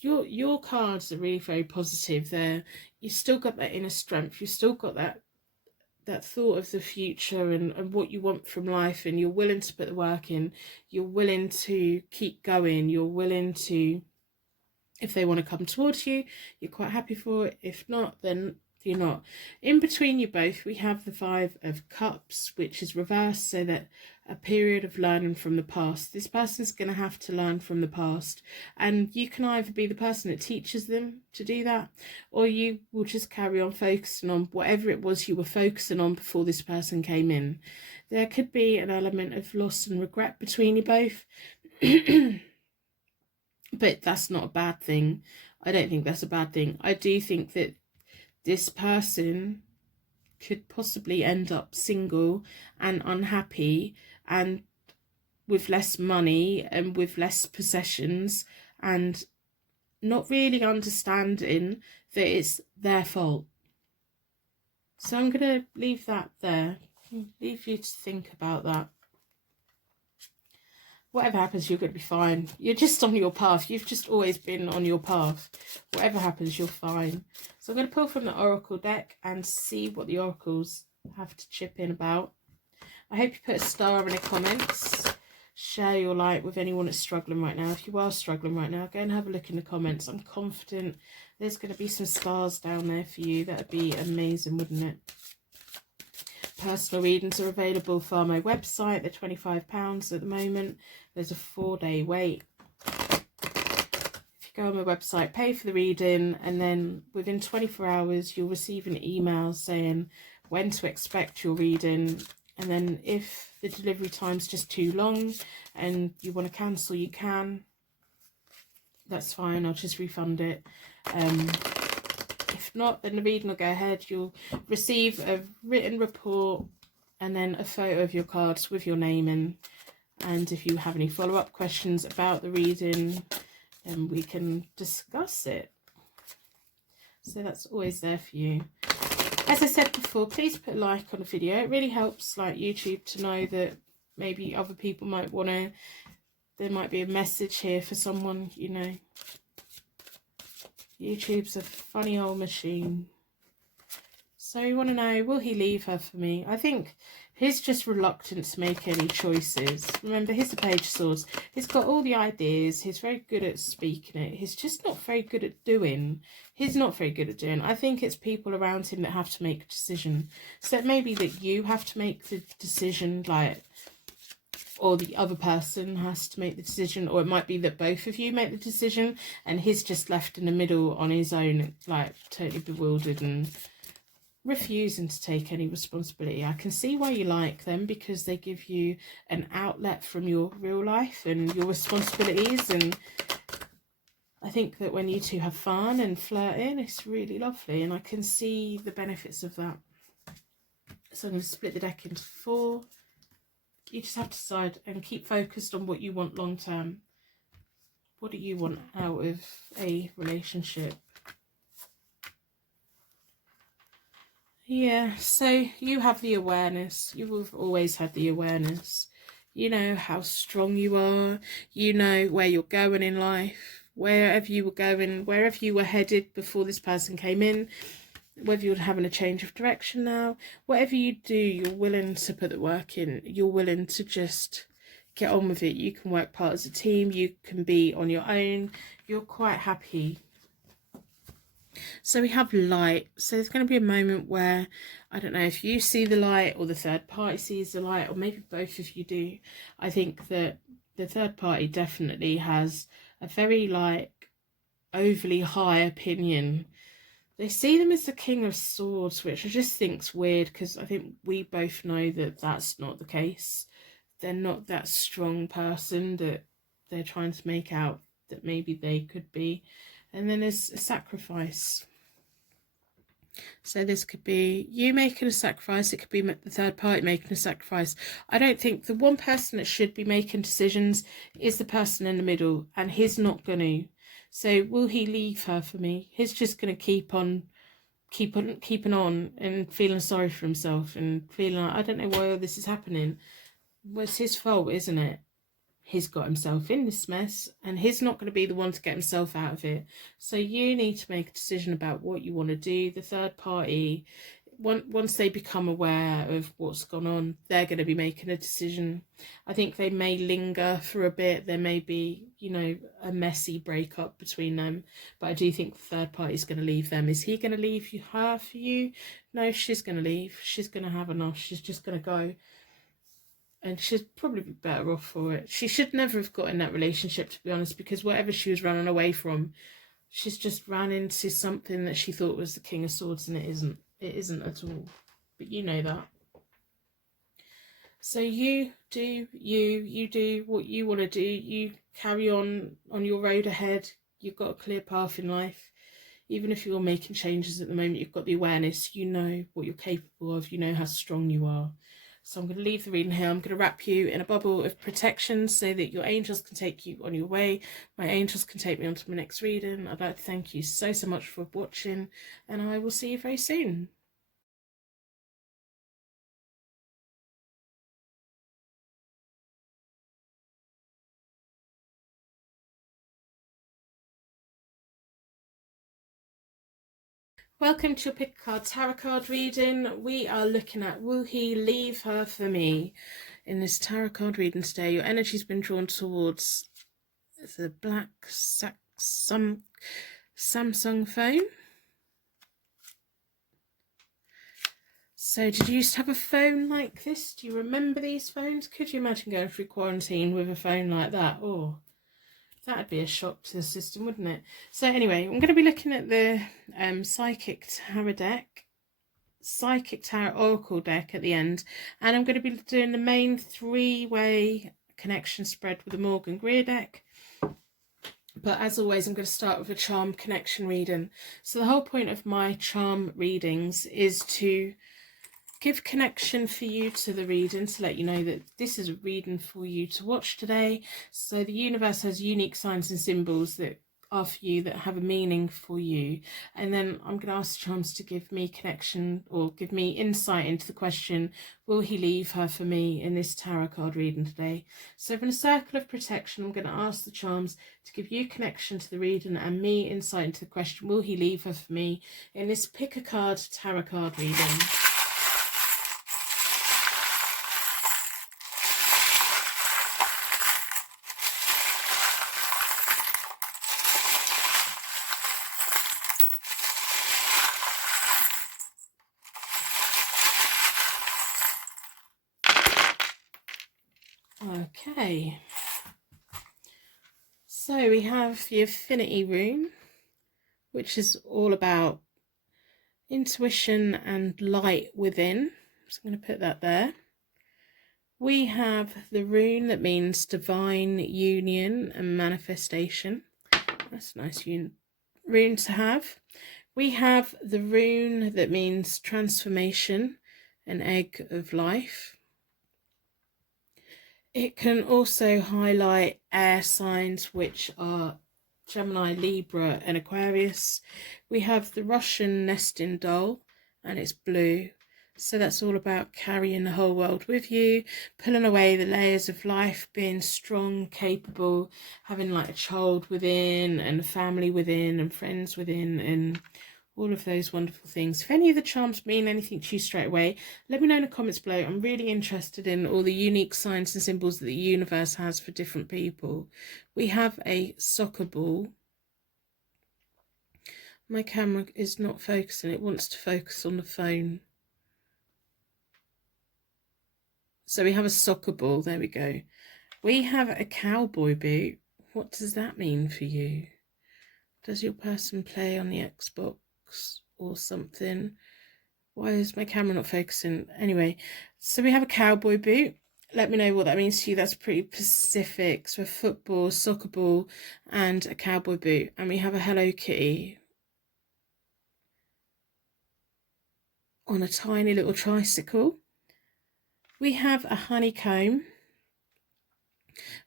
Your cards are really very positive there. You still got that inner strength. You still got that thought of the future and what you want from life, and you're willing to put the work in. You're willing to keep going. You're willing to, if they want to come towards you, you're quite happy for it. If not, then You're not. In between you both, we have the Five of Cups, which is reversed, so that a period of learning from the past. This person's going to have to learn from the past, and you can either be the person that teaches them to do that, or you will just carry on focusing on whatever it was you were focusing on before this person came in. There could be an element of loss and regret between you both, but that's not a bad thing. I don't think that's a bad thing. I do think that this person could possibly end up single and unhappy and with less money and with less possessions, and not really understanding that it's their fault. So I'm going to leave that there. Leave you to think about that. Whatever happens, you're going to be fine. You're just on your path. You've just always been on your path. Whatever happens, you're fine. So I'm going to pull from the Oracle deck and see what the Oracles have to chip in about. I hope you put a star in the comments. Share your light with anyone that's struggling right now. If you are struggling right now, go and have a look in the comments. I'm confident there's going to be some stars down there for you. That would be amazing, wouldn't it? Personal readings are available via my website. They're £25 at the moment. There's a 4-day wait. If you go on my website, pay for the reading, and then within 24 hours you'll receive an email saying when to expect your reading. And then if the delivery time's just too long and you want to cancel, you can. That's fine, I'll just refund it. If not, then the reading will go ahead. You'll receive a written report and then a photo of your cards with your name in. And if you have any follow-up questions about the reading, then we can discuss it. So that's always there for you. As I said before, please put a like on the video. It really helps like YouTube to know that maybe other people might want to, there might be a message here for someone, you know. YouTube's a funny old machine. So you want to know, will he leave her for me? I think he's just reluctant to make any choices. Remember, he's the Page of Swords. He's got all the ideas. He's very good at speaking it. He's just not very good at doing. He's not very good at doing. I think it's people around him that have to make a decision. So it may be that you have to make the decision, like, or the other person has to make the decision, or it might be that both of you make the decision and he's just left in the middle on his own, like totally bewildered and refusing to take any responsibility. I can see why you like them, because they give you an outlet from your real life and your responsibilities, and I think that when you two have fun and flirting, it's really lovely, and I can see the benefits of that. So I'm going to split the deck into 4. You just have to decide and keep focused on what you want long term. What do you want out of a relationship? Yeah, so you have the awareness. You've always had the awareness. You know how strong you are. You know where you're going in life. Wherever you were going, wherever you were headed before this person came in. Whether you're having a change of direction now, whatever you do, you're willing to put the work in. You're willing to just get on with it. You can work part as a team. You can be on your own. You're quite happy. So we have light. So there's going to be a moment where, I don't know if you see the light or the third party sees the light, or maybe both of you do. I think that the third party definitely has a very like overly high opinion. They see them as the King of Swords, which I just think's weird, because I think we both know that that's not the case. They're not that strong person that they're trying to make out that maybe they could be. And then there's a sacrifice. So this could be you making a sacrifice. It could be the third party making a sacrifice. I don't think the one person that should be making decisions is the person in the middle, and he's not going to. So will he leave her for me? He's just going to keep on keeping on and feeling sorry for himself and feeling like, I don't know why all this is happening. Well, it's his fault, isn't it? He's got himself in this mess, and he's not going to be the one to get himself out of it. So you need to make a decision about what you want to do. The third party once they become aware of what's gone on, they're going to be making a decision. I think they may linger for a bit. There may be, you know, a messy breakup between them, but I do think the third party is going to leave them. Is he going to leave her for you? No, she's going to leave. She's going to have enough. She's just going to go, and she'd probably be better off for it. She should never have got in that relationship, to be honest, because whatever she was running away from, she's just ran into something that she thought was the King of Swords, and it isn't. It isn't at all. But you know that. So you do what you want to do. You carry on your road ahead. You've got a clear path in life. Even if you're making changes at the moment, you've got the awareness. You know what you're capable of. You know how strong you are. So I'm going to leave the reading here. I'm going to wrap you in a bubble of protection so that your angels can take you on your way. My angels can take me on to my next reading. I'd like to thank you so much for watching, and I will see you very soon. Welcome to your Pick a Card Tarot card reading. We are looking at Will He Leave Her For Me? In this tarot card reading today, your energy's been drawn towards the black Samsung phone. So did you used to have a phone like this? Do you remember these phones? Could you imagine going through quarantine with a phone like that? Oh, that'd be a shock to the system, wouldn't it? So anyway, I'm going to be looking at the Psychic Tarot deck, Psychic Tarot Oracle deck at the end, and I'm going to be doing the main three-way connection spread with the Morgan Greer deck. But as always, I'm going to start with a charm connection reading. So the whole point of my charm readings is to give connection for you to the reading, to let you know that this is a reading for you to watch today. So the universe has unique signs and symbols that are for you, that have a meaning for you. And then I'm going to ask the charms to give me connection, or give me insight into the question, will he leave her for me, in this tarot card reading today? So in a circle of protection, I'm going to ask the charms to give you connection to the reading and me insight into the question, will he leave her for me, in this Pick a Card tarot card reading. Okay, so we have the Affinity Rune, which is all about intuition and light within. So I'm going to put that there. We have the rune that means divine union and manifestation. That's a nice rune to have. We have the rune that means transformation, an egg of life. It can also highlight air signs, which are Gemini, Libra and Aquarius. We have the Russian nesting doll, and it's blue. So that's all about carrying the whole world with you, pulling away the layers of life, being strong, capable, having like a child within and a family within and friends within and all of those wonderful things. If any of the charms mean anything to you straight away, let me know in the comments below. I'm really interested in all the unique signs and symbols that the universe has for different people. We have a soccer ball. My camera is not focusing. It wants to focus on the phone. So we have a soccer ball. There we go. We have a cowboy boot. What does that mean for you? Does your person play on the Xbox or something? Why is my camera not focusing? Anyway, so we have a cowboy boot. Let me know what that means to you. That's pretty specific. So a football, soccer ball, and a cowboy boot. And we have a Hello Kitty on a tiny little tricycle. We have a honeycomb,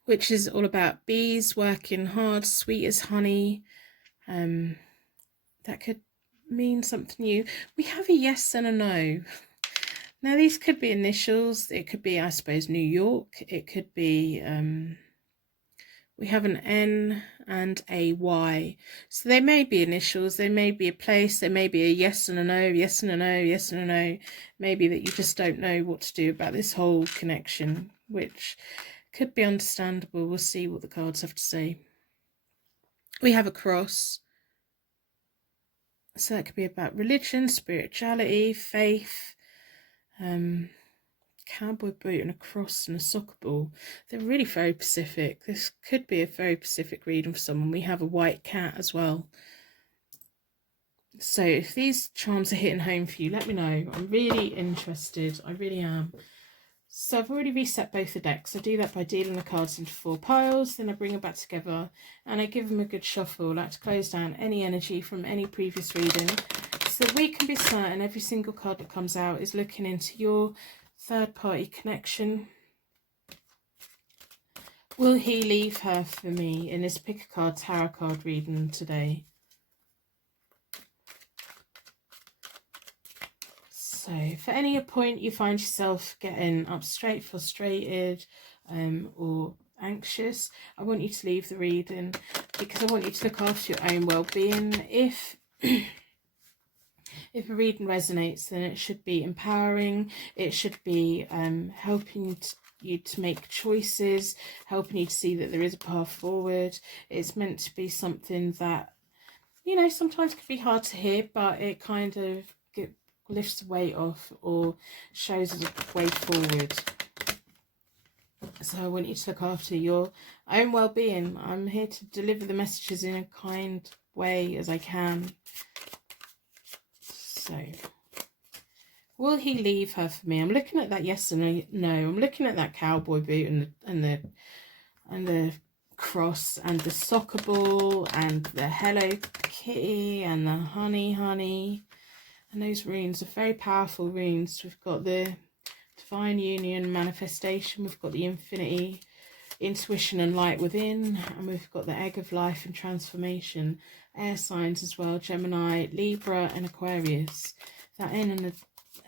which is all about bees working hard, sweet as honey. That could mean something new. We have a yes and a no. Now these could be initials. It could be, I suppose, New York. It could be We have an N and a Y. So they may be initials, they may be a place, they may be a yes and a no, yes and a no, yes and a no. Maybe that you just don't know what to do about this whole connection, which could be understandable. We'll see what the cards have to say. We have a cross. So that could be about religion, spirituality, faith, cowboy boot and a cross and a soccer ball. They're really very Pacific. This could be a very Pacific reading for someone. We have a white cat as well. So if these charms are hitting home for you, let me know. I'm really interested. I really am. So I've already reset both the decks. I do that by dealing the cards into 4 piles, then I bring them back together and I give them a good shuffle. I like to close down any energy from any previous reading so that we can be certain every single card that comes out is looking into your third-party connection. Will he leave her for me in this pick a card tarot card reading today? So for any point you find yourself getting up straight, frustrated, or anxious, I want you to leave the reading because I want you to look after your own well-being. If if a reading resonates, then it should be empowering. It should be helping you to make choices, helping you to see that there is a path forward. It's meant to be something that, you know, sometimes can be hard to hear, but it kind of lifts the weight off or shows us a way forward. So I want you to look after your own well-being. I'm here to deliver the messages in a kind way as I can. So, will he leave her for me? I'm looking at that yes and no. I'm looking at that cowboy boot and the cross and the soccer ball and the Hello Kitty and the honey. And those runes are very powerful runes. We've got the Divine Union manifestation. We've got the Infinity, intuition and light within. And we've got the Egg of Life and transformation. Air signs as well. Gemini, Libra and Aquarius. That N and the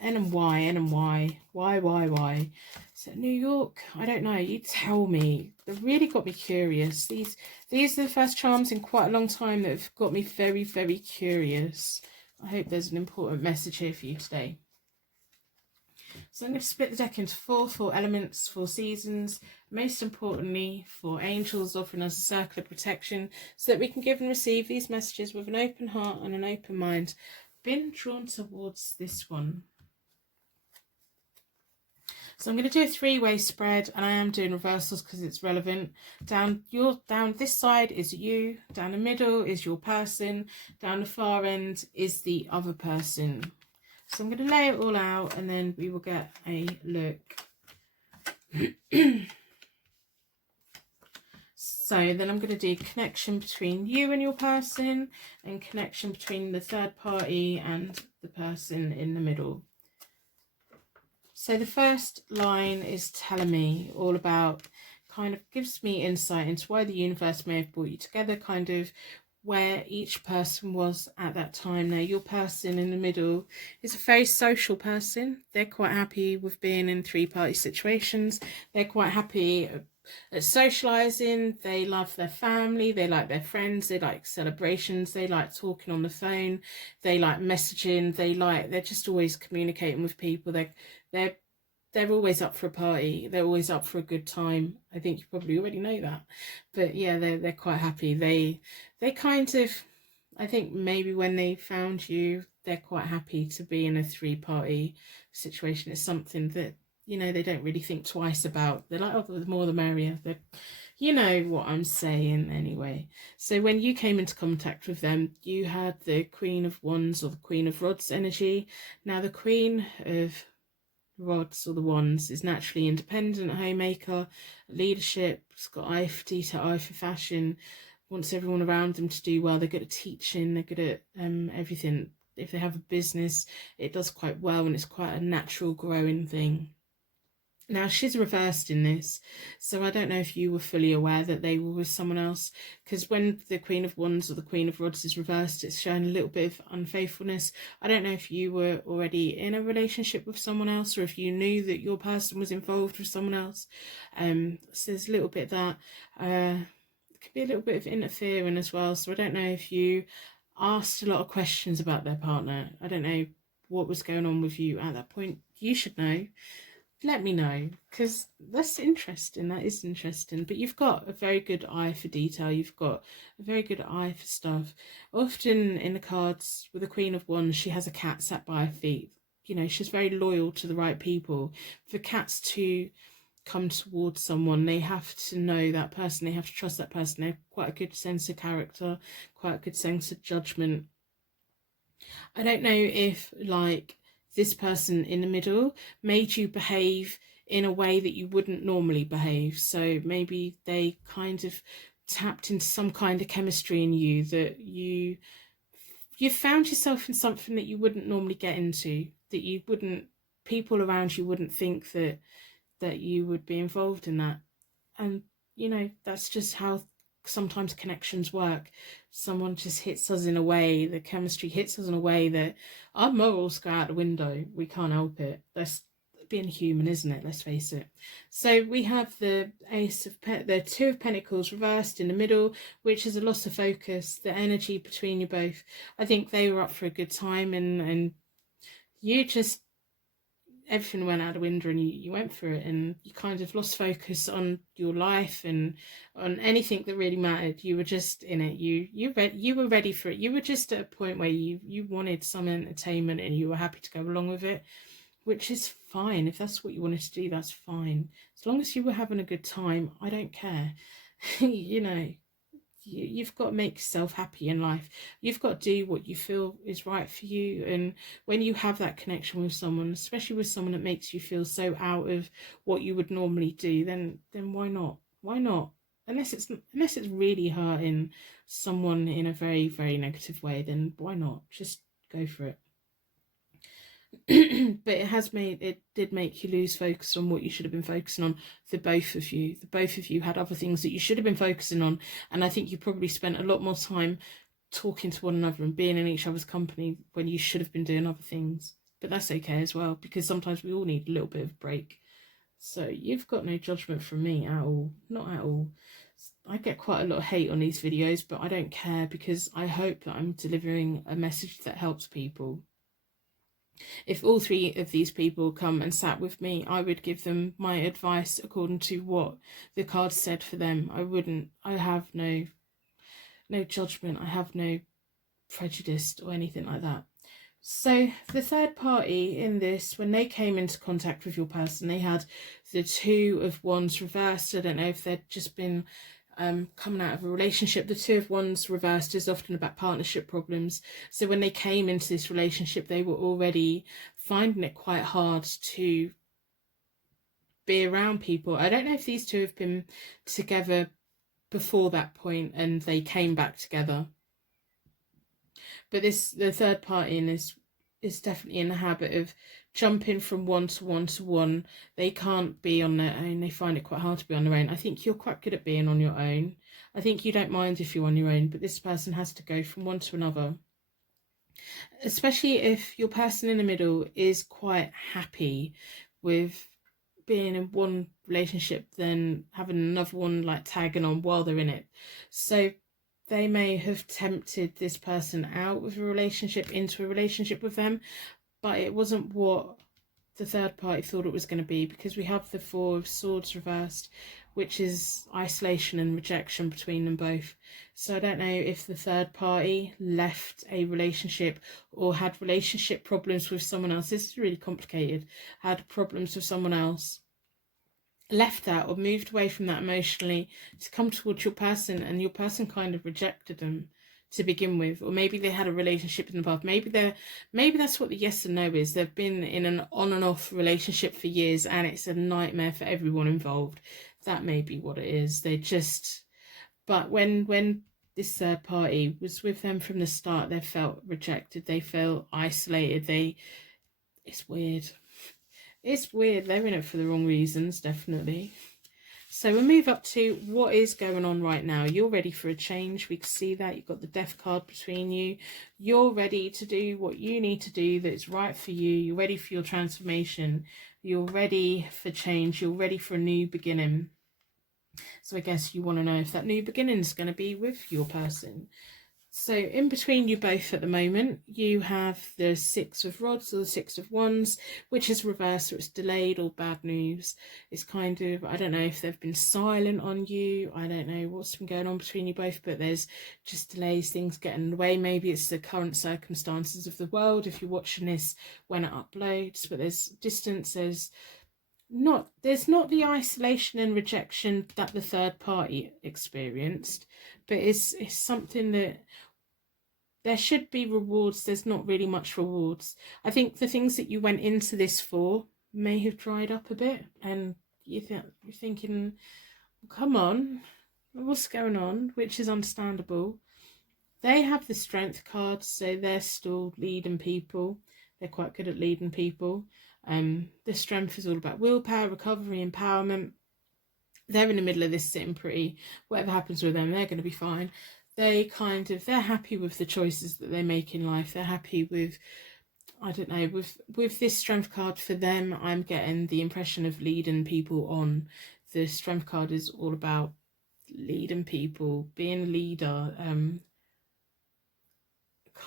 N and Y. Why? So New York, I don't know. You tell me. They've really got me curious. These are the first charms in quite a long time that have got me very, very curious. I hope there's an important message here for you today. So I'm going to split the deck into 4 elements, 4 seasons, most importantly 4 angels offering us a circle of protection so that we can give and receive these messages with an open heart and an open mind. Been drawn towards this one. So I'm going to do a 3-way spread, and I am doing reversals because it's relevant. Down this side is you, down the middle is your person, down the far end is the other person. So I'm going to lay it all out and then we will get a look. So then I'm going to do connection between you and your person and connection between the third party and the person in the middle. So the first line is telling me all about, kind of gives me insight into why the universe may have brought you together, kind of where each person was at that time. Now your person in the middle is a very social person. They're quite happy with being in 3-party situations. They're quite happy at socializing. They love their family, they like their friends, they like celebrations, they like talking on the phone, they like messaging, they're just always communicating with people. They're always up for a party. They're always up for a good time. I think you probably already know that. But yeah, they're quite happy. They kind of, I think maybe when they found you, they're quite happy to be in a 3-party situation. It's something that, you know, they don't really think twice about. They're like, oh, the more the merrier. You know what I'm saying anyway. So when you came into contact with them, you had the Queen of Wands or the Queen of Rods energy. Now the Queen of Rods or the Wands is naturally independent, homemaker, leadership. It's got eye for detail, eye for fashion, wants everyone around them to do well. They're good at teaching, they're good at everything. If they have a business, it does quite well and it's quite a natural growing thing. Now she's reversed in this, so I don't know if you were fully aware that they were with someone else, because when the Queen of Wands or the Queen of Rods is reversed, it's showing a little bit of unfaithfulness. I don't know if you were already in a relationship with someone else or if you knew that your person was involved with someone else. So there's a little bit of that. could be a little bit of interfering as well. So I don't know if you asked a lot of questions about their partner. I don't know what was going on with you at that point. You should know. Let me know, because that's interesting. That is interesting. But you've got a very good eye for detail. You've got a very good eye for stuff. Often in the cards with the Queen of Wands, she has a cat sat by her feet. You know, she's very loyal to the right people. For cats to come towards someone, they have to know that person, they have to trust that person. They have quite a good sense of character, quite a good sense of judgment. I don't know if, like, this person in the middle made you behave in a way that you wouldn't normally behave. So maybe they kind of tapped into some kind of chemistry in you that you found yourself in something that you wouldn't normally get into, that you wouldn't, people around you wouldn't think that you would be involved in that. And you know, that's just how sometimes connections work. Someone just hits us in a way, the chemistry hits us in a way that our morals go out the window. We can't help it. That's being human, isn't it? Let's face it. So we have the the Two of Pentacles reversed in the middle, which is a loss of focus, the energy between you both. I think they were up for a good time, and you just, everything went out the window, and you went for it, and you kind of lost focus on your life and on anything that really mattered. You were just in it. You were ready for it. You were just at a point where you wanted some entertainment, and you were happy to go along with it, which is fine. If that's what you wanted to do, that's fine. As long as you were having a good time, I don't care. You know, you've got to make yourself happy in life. You've got to do what you feel is right for you. And when you have that connection with someone, especially with someone that makes you feel so out of what you would normally do, then why not? Why not? Unless it's really hurting someone in a very, very negative way, then why not? Just go for it. But it did make you lose focus on what you should have been focusing on. For both of you, the both of you had other things that you should have been focusing on, and I think you probably spent a lot more time talking to one another and being in each other's company when you should have been doing other things. But that's okay as well, because sometimes we all need a little bit of a break. So you've got no judgment from me at all. Not at all. I get quite a lot of hate on these videos, but I don't care, because I hope that I'm delivering a message that helps people. If all three of these people come and sat with me, I would give them my advice according to what the cards said for them. I have no judgment. I have no prejudice or anything like that. So the third party in this, when they came into contact with your person, they had the Two of Wands reversed. I don't know if they'd just been coming out of a relationship. The Two of Wands reversed is often about partnership problems. So when they came into this relationship, they were already finding it quite hard to be around people. I don't know if these two have been together before that point and they came back together. But the third party in this is definitely in the habit of jumping from one to one to one. They can't be on their own. They find it quite hard to be on their own. I think you're quite good at being on your own. I think you don't mind if you're on your own, but this person has to go from one to another. Especially if your person in the middle is quite happy with being in one relationship, then having another one like tagging on while they're in it. So they may have tempted this person out of a relationship into a relationship with them, but it wasn't what the third party thought it was going to be, because we have the Four of Swords reversed, which is isolation and rejection between them both. So I don't know if the third party left a relationship or had relationship problems with someone else. This is really complicated. Had problems with someone else, left that or moved away from that emotionally to come towards your person, and your person kind of rejected them to begin with. Or maybe they had a relationship in the past. Maybe that's what the yes and no is. They've been in an on and off relationship for years and it's a nightmare for everyone involved. That may be what it is. But when this third party was with them from the start, they felt rejected, they felt isolated, it's weird. It's weird. They're in it for the wrong reasons, definitely. So we'll move up to what is going on right now. You're ready for a change. We can see that. You've got the Death card between you. You're ready to do what you need to do that's right for you. You're ready for your transformation. You're ready for change. You're ready for a new beginning. So I guess you want to know if that new beginning is going to be with your person. So in between you both at the moment, you have the Six of Rods or the Six of Wands, which is reversed, so it's delayed or bad news. It's kind of, I don't know if they've been silent on you. I don't know what's been going on between you both, but there's just delays, things getting in the way. Maybe it's the current circumstances of the world if you're watching this when it uploads, but there's distance, there's not the isolation and rejection that the third party experienced, but it's something that there should be rewards. There's not really much rewards. I think the things that you went into this for may have dried up a bit, and you're thinking, come on, what's going on, which is understandable. They have the Strength card, so they're still leading people. They're quite good at leading people. The Strength is all about willpower, recovery, empowerment. They're in the middle of this sitting pretty. Whatever happens with them, they're going to be fine. They're happy with the choices that they make in life. They're happy with, I don't know, with this Strength card for them, I'm getting the impression of leading people on. The Strength card is all about leading people, being a leader,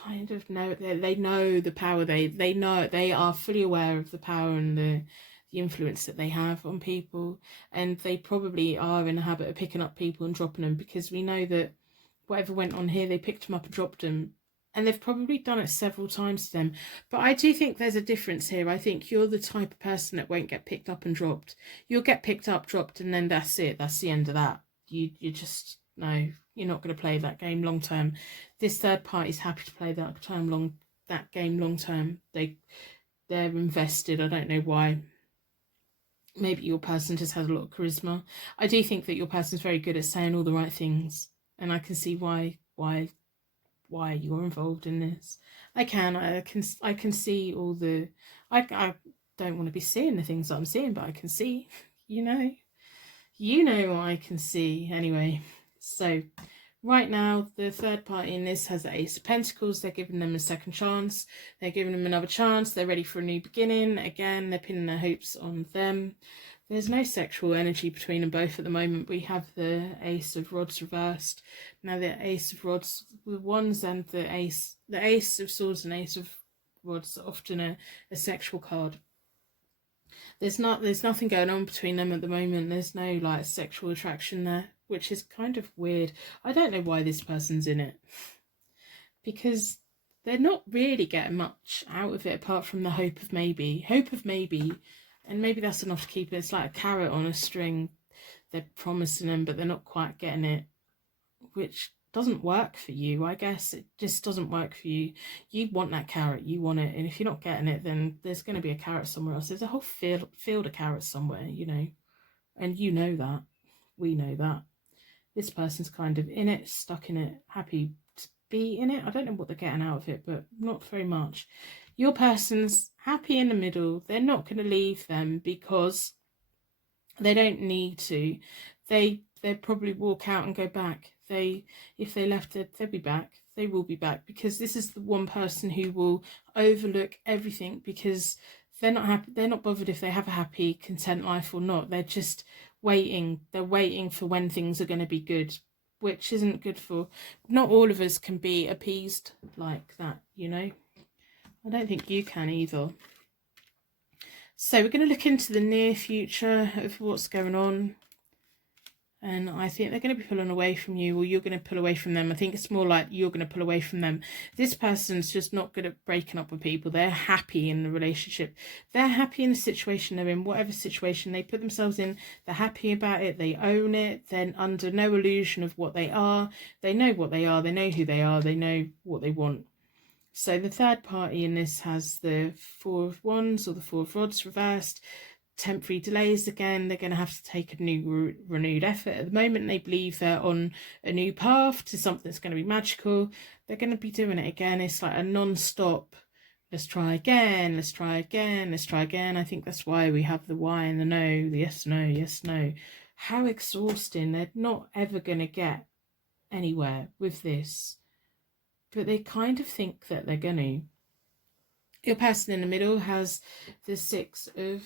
kind of know, they know the power, they know, they are fully aware of the power and the influence that they have on people, and they probably are in the habit of picking up people and dropping them, because we know that whatever went on here, they picked them up and dropped them, and they've probably done it several times to them. But I do think there's a difference here. I think you're the type of person that won't get picked up and dropped. You'll get picked up, dropped, and then that's it. That's the end of that. You just, no, you're not going to play that game long term. This third party is happy to play that game long term. They're invested. I don't know why. Maybe your person just has a lot of charisma. I do think that your person's very good at saying all the right things, and I can see why you're involved in this. I can see all the. I don't want to be seeing the things that I'm seeing, but I can see. You know I can see anyway. So right now, the third party in this has the Ace of Pentacles. They're giving them a second chance. They're giving them another chance. They're ready for a new beginning. Again, they're pinning their hopes on them. There's no sexual energy between them both at the moment. We have the Ace of Rods reversed. Now the Ace of Rods, the Wands and the Ace of Swords and Ace of Rods are often a sexual card. There's nothing going on between them at the moment. There's no like sexual attraction there, which is kind of weird. I don't know why this person's in it, because they're not really getting much out of it apart from the hope of maybe, and maybe that's enough to keep it. It's like a carrot on a string. They're promising them, but they're not quite getting it, which doesn't work for you. I guess it just doesn't work for you. You want that carrot, you want it, and if you're not getting it, then there's going to be a carrot somewhere else. There's a whole field of carrots somewhere, and you know that. We know that. This person's kind of in it, stuck in it, happy to be in it. I don't know what they're getting out of it, but not very much. Your person's happy in the middle. They're not going to leave them because they don't need to. They'd probably walk out and go back. If they left it, they'll be back. They will be back, because this is the one person who will overlook everything, because they're not happy. They're not bothered if they have a happy, content life or not. They're just waiting. They're waiting for when things are going to be good, which isn't good for. Not all of us can be appeased like that, I don't think you can either. So we're going to look into the near future of what's going on. And I think they're going to be pulling away from you, or you're going to pull away from them. I think it's more like you're going to pull away from them. This person's just not good at breaking up with people. They're happy in the relationship. They're happy in the situation they're in, whatever situation they put themselves in. They're happy about it. They own it. They're under no illusion of what they are. They know what they are. They know who they are. They know what they want. So the third party in this has the Four of Wands or the Four of Rods reversed. Temporary delays again. They're going to have to take a new renewed effort. At the moment, they believe they're on a new path to something that's going to be magical. They're going to be doing it again. It's like a non-stop, let's try again, let's try again, let's try again. I think that's why we have the why and the no, the yes, no, yes, no. How exhausting. They're not ever going to get anywhere with this, but they kind of think that they're going to. Your person in the middle has the Six of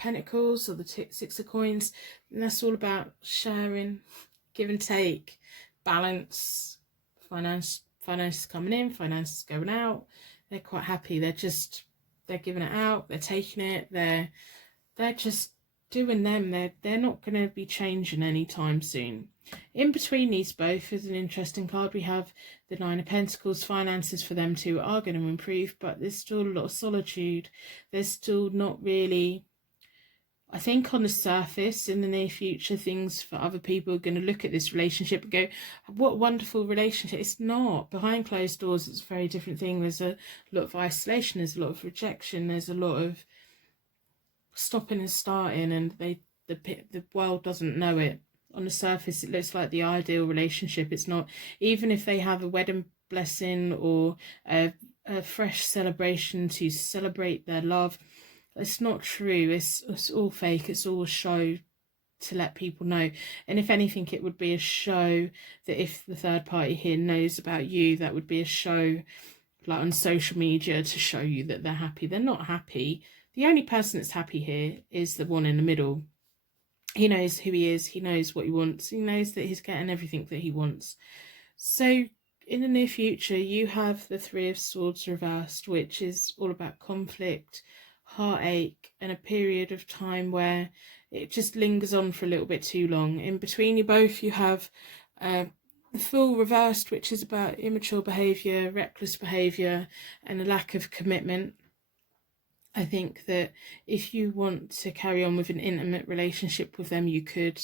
Pentacles or the Six of Coins, and that's all about sharing, give and take, balance, finances coming in, finances going out. They're quite happy. They're giving it out, they're taking it, they're just doing them. They're not going to be changing anytime soon. In between these both is an interesting card. We have the Nine of Pentacles. Finances for them too are going to improve, but there's still a lot of solitude. There's still not really, I think on the surface in the near future, things for other people are going to look at this relationship and go, what a wonderful relationship. It's not. Behind closed doors, it's a very different thing. There's a lot of isolation, there's a lot of rejection, there's a lot of stopping and starting, and the world doesn't know it. On the surface it looks like the ideal relationship. It's not. Even if they have a wedding blessing or a fresh celebration to celebrate their love, it's not true. It's all fake. It's all a show to let people know. And if anything, it would be a show that if the third party here knows about you, that would be a show like on social media to show you that they're happy. They're not happy. The only person that's happy here is the one in the middle. He knows who he is. He knows what he wants. He knows that he's getting everything that he wants. So in the near future, you have the Three of Swords reversed, which is all about conflict, heartache, and a period of time where it just lingers on for a little bit too long. In between you both, you have the Fool reversed, which is about immature behaviour, reckless behaviour, and a lack of commitment. I think that if you want to carry on with an intimate relationship with them, you could.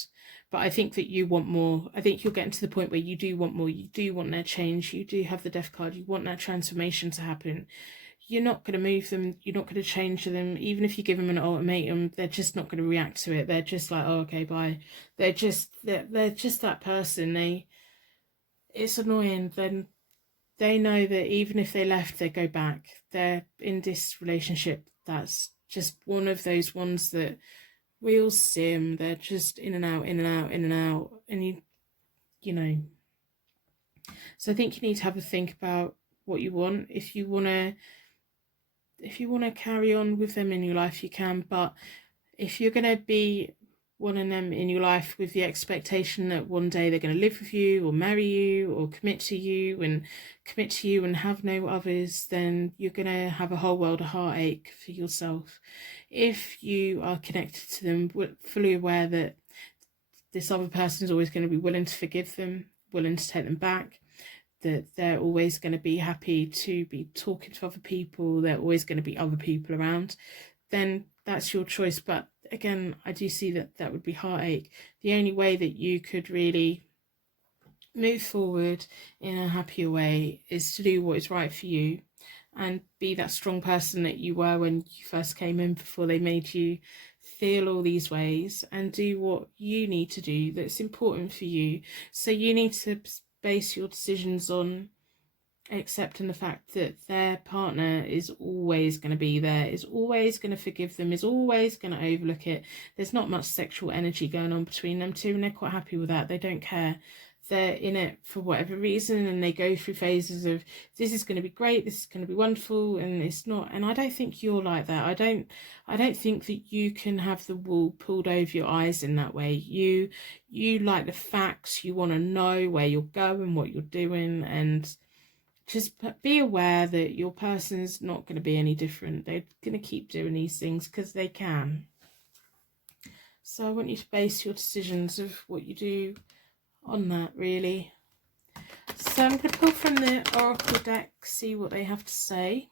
But I think that you want more. I think you're getting to the point where you do want more. You do want their change. You do have the Death card. You want that transformation to happen. You're not going to move them. You're not going to change them. Even if you give them an ultimatum, they're just not going to react to it. They're just like, oh, okay, bye. They're just that person. It's annoying. Then they know that even if they left, they go back. They're in this relationship. That's just one of those ones that we all see them. They're just in and out, in and out, in and out. And you know. So I think you need to have a think about what you want. If you want to carry on with them in your life, you can. But if you're going to be wanting them in your life with the expectation that one day they're going to live with you or marry you or commit to you and have no others, then you're going to have a whole world of heartache for yourself. If you are connected to them, fully aware that this other person is always going to be willing to forgive them, willing to take them back, that they're always going to be happy to be talking to other people, there are always going to be other people around, then that's your choice. But again, I do see that would be heartache. The only way that you could really move forward in a happier way is to do what is right for you and be that strong person that you were when you first came in, before they made you feel all these ways, and do what you need to do that's important for you. So you need to base your decisions on accepting the fact that their partner is always going to be there, is always going to forgive them, is always going to overlook it. There's not much sexual energy going on between them two, and they're quite happy with that. They don't care. They're in it for whatever reason, and they go through phases of this is going to be great, this is going to be wonderful, and it's not. And I don't think you're like that. I don't think that you can have the wool pulled over your eyes in that way. You like the facts. You want to know where you're going, what you're doing, and just be aware that your person's not going to be any different. They're going to keep doing these things because they can. So I want you to base your decisions of what you do on that, really. So I'm going to pull from the Oracle deck, see what they have to say.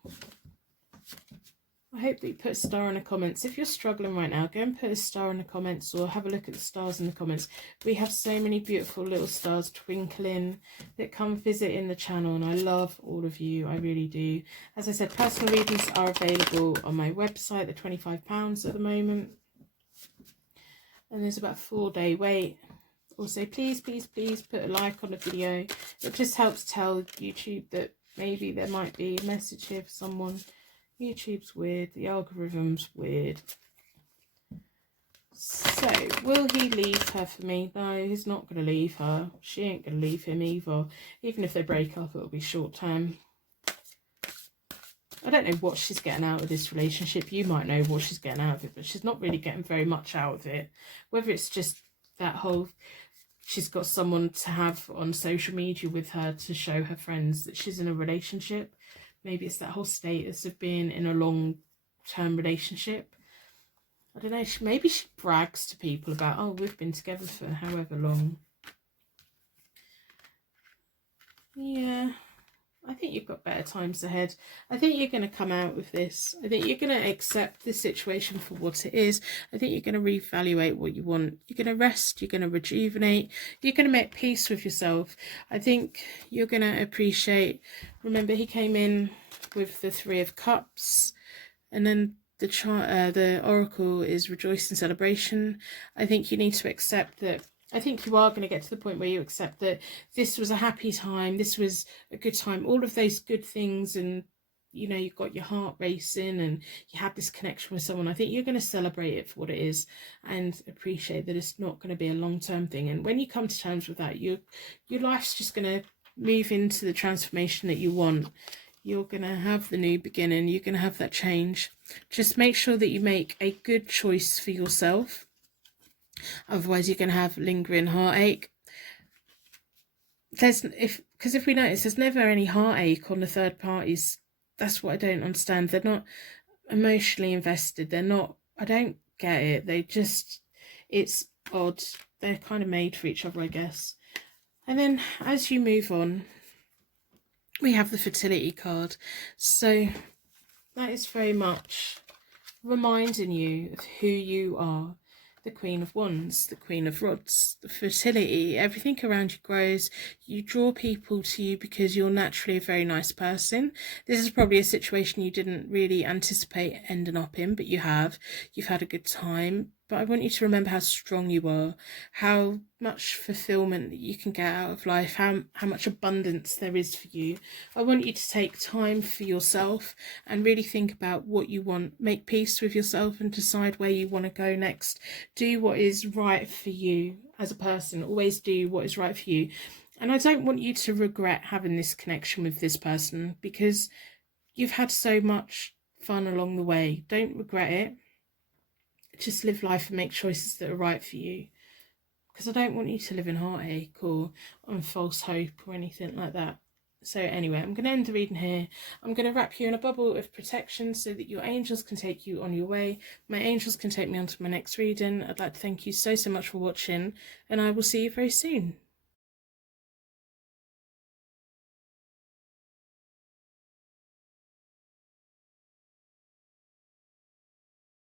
I hope that you put a star in the comments. If you're struggling right now, go and put a star in the comments, or have a look at the stars in the comments. We have so many beautiful little stars twinkling that come visit in the channel, and I love all of you. I really do. As I said, personal readings are available on my website. They're £25 at the moment. And there's about a 4-day wait. Also, please put a like on the video. It just helps tell YouTube that maybe there might be a message here for someone. YouTube's weird. The algorithm's weird. So, will he leave her for me? No, he's not going to leave her. She ain't going to leave him either. Even if they break up, it'll be short term. I don't know what she's getting out of this relationship. You might know what she's getting out of it, but she's not really getting very much out of it. Whether it's just that whole, she's got someone to have on social media with her to show her friends that she's in a relationship. Maybe it's that whole status of being in a long-term relationship. I don't know, maybe she brags to people about, oh, we've been together for however long. Yeah, I think you've got better times ahead. I think you're going to come out with this. I think you're going to accept the situation for what it is. I think you're going to reevaluate what you want. You're going to rest. You're going to rejuvenate. You're going to make peace with yourself. I think you're going to appreciate, remember he came in with the Three of Cups, and then the Oracle is rejoice and celebration. I think you need to accept that. I think you are going to get to the point where you accept that this was a happy time, this was a good time, all of those good things, and you know, you've got your heart racing and you have this connection with someone. I think you're going to celebrate it for what it is and appreciate that it's not going to be a long-term thing. And when you come to terms with that, your life's just going to move into the transformation that you want. You're going to have the new beginning. You're going to have that change. Just make sure that you make a good choice for yourself. Otherwise, you're going to have lingering heartache. Because if we notice, there's never any heartache on the third parties. That's what I don't understand. They're not emotionally invested. They're not, I don't get it. They just, it's odd. They're kind of made for each other, I guess. And then as you move on, we have the fertility card. So that is very much reminding you of who you are. The Queen of Wands, the Queen of Rods, the fertility, everything around you grows. You draw people to you because you're naturally a very nice person. This is probably a situation you didn't really anticipate ending up in, but you have. You've had a good time. But I want you to remember how strong you are, how much fulfillment that you can get out of life, how much abundance there is for you. I want you to take time for yourself and really think about what you want. Make peace with yourself and decide where you want to go next. Do what is right for you as a person. Always do what is right for you. And I don't want you to regret having this connection with this person because you've had so much fun along the way. Don't regret it. Just live life and make choices that are right for you, because I don't want you to live in heartache or on false hope or anything like that. So anyway, I'm going to end the reading here. I'm going to wrap you in a bubble of protection so that your angels can take you on your way. My angels can take me on to my next reading. I'd like to thank you so much for watching, and I will see you very soon.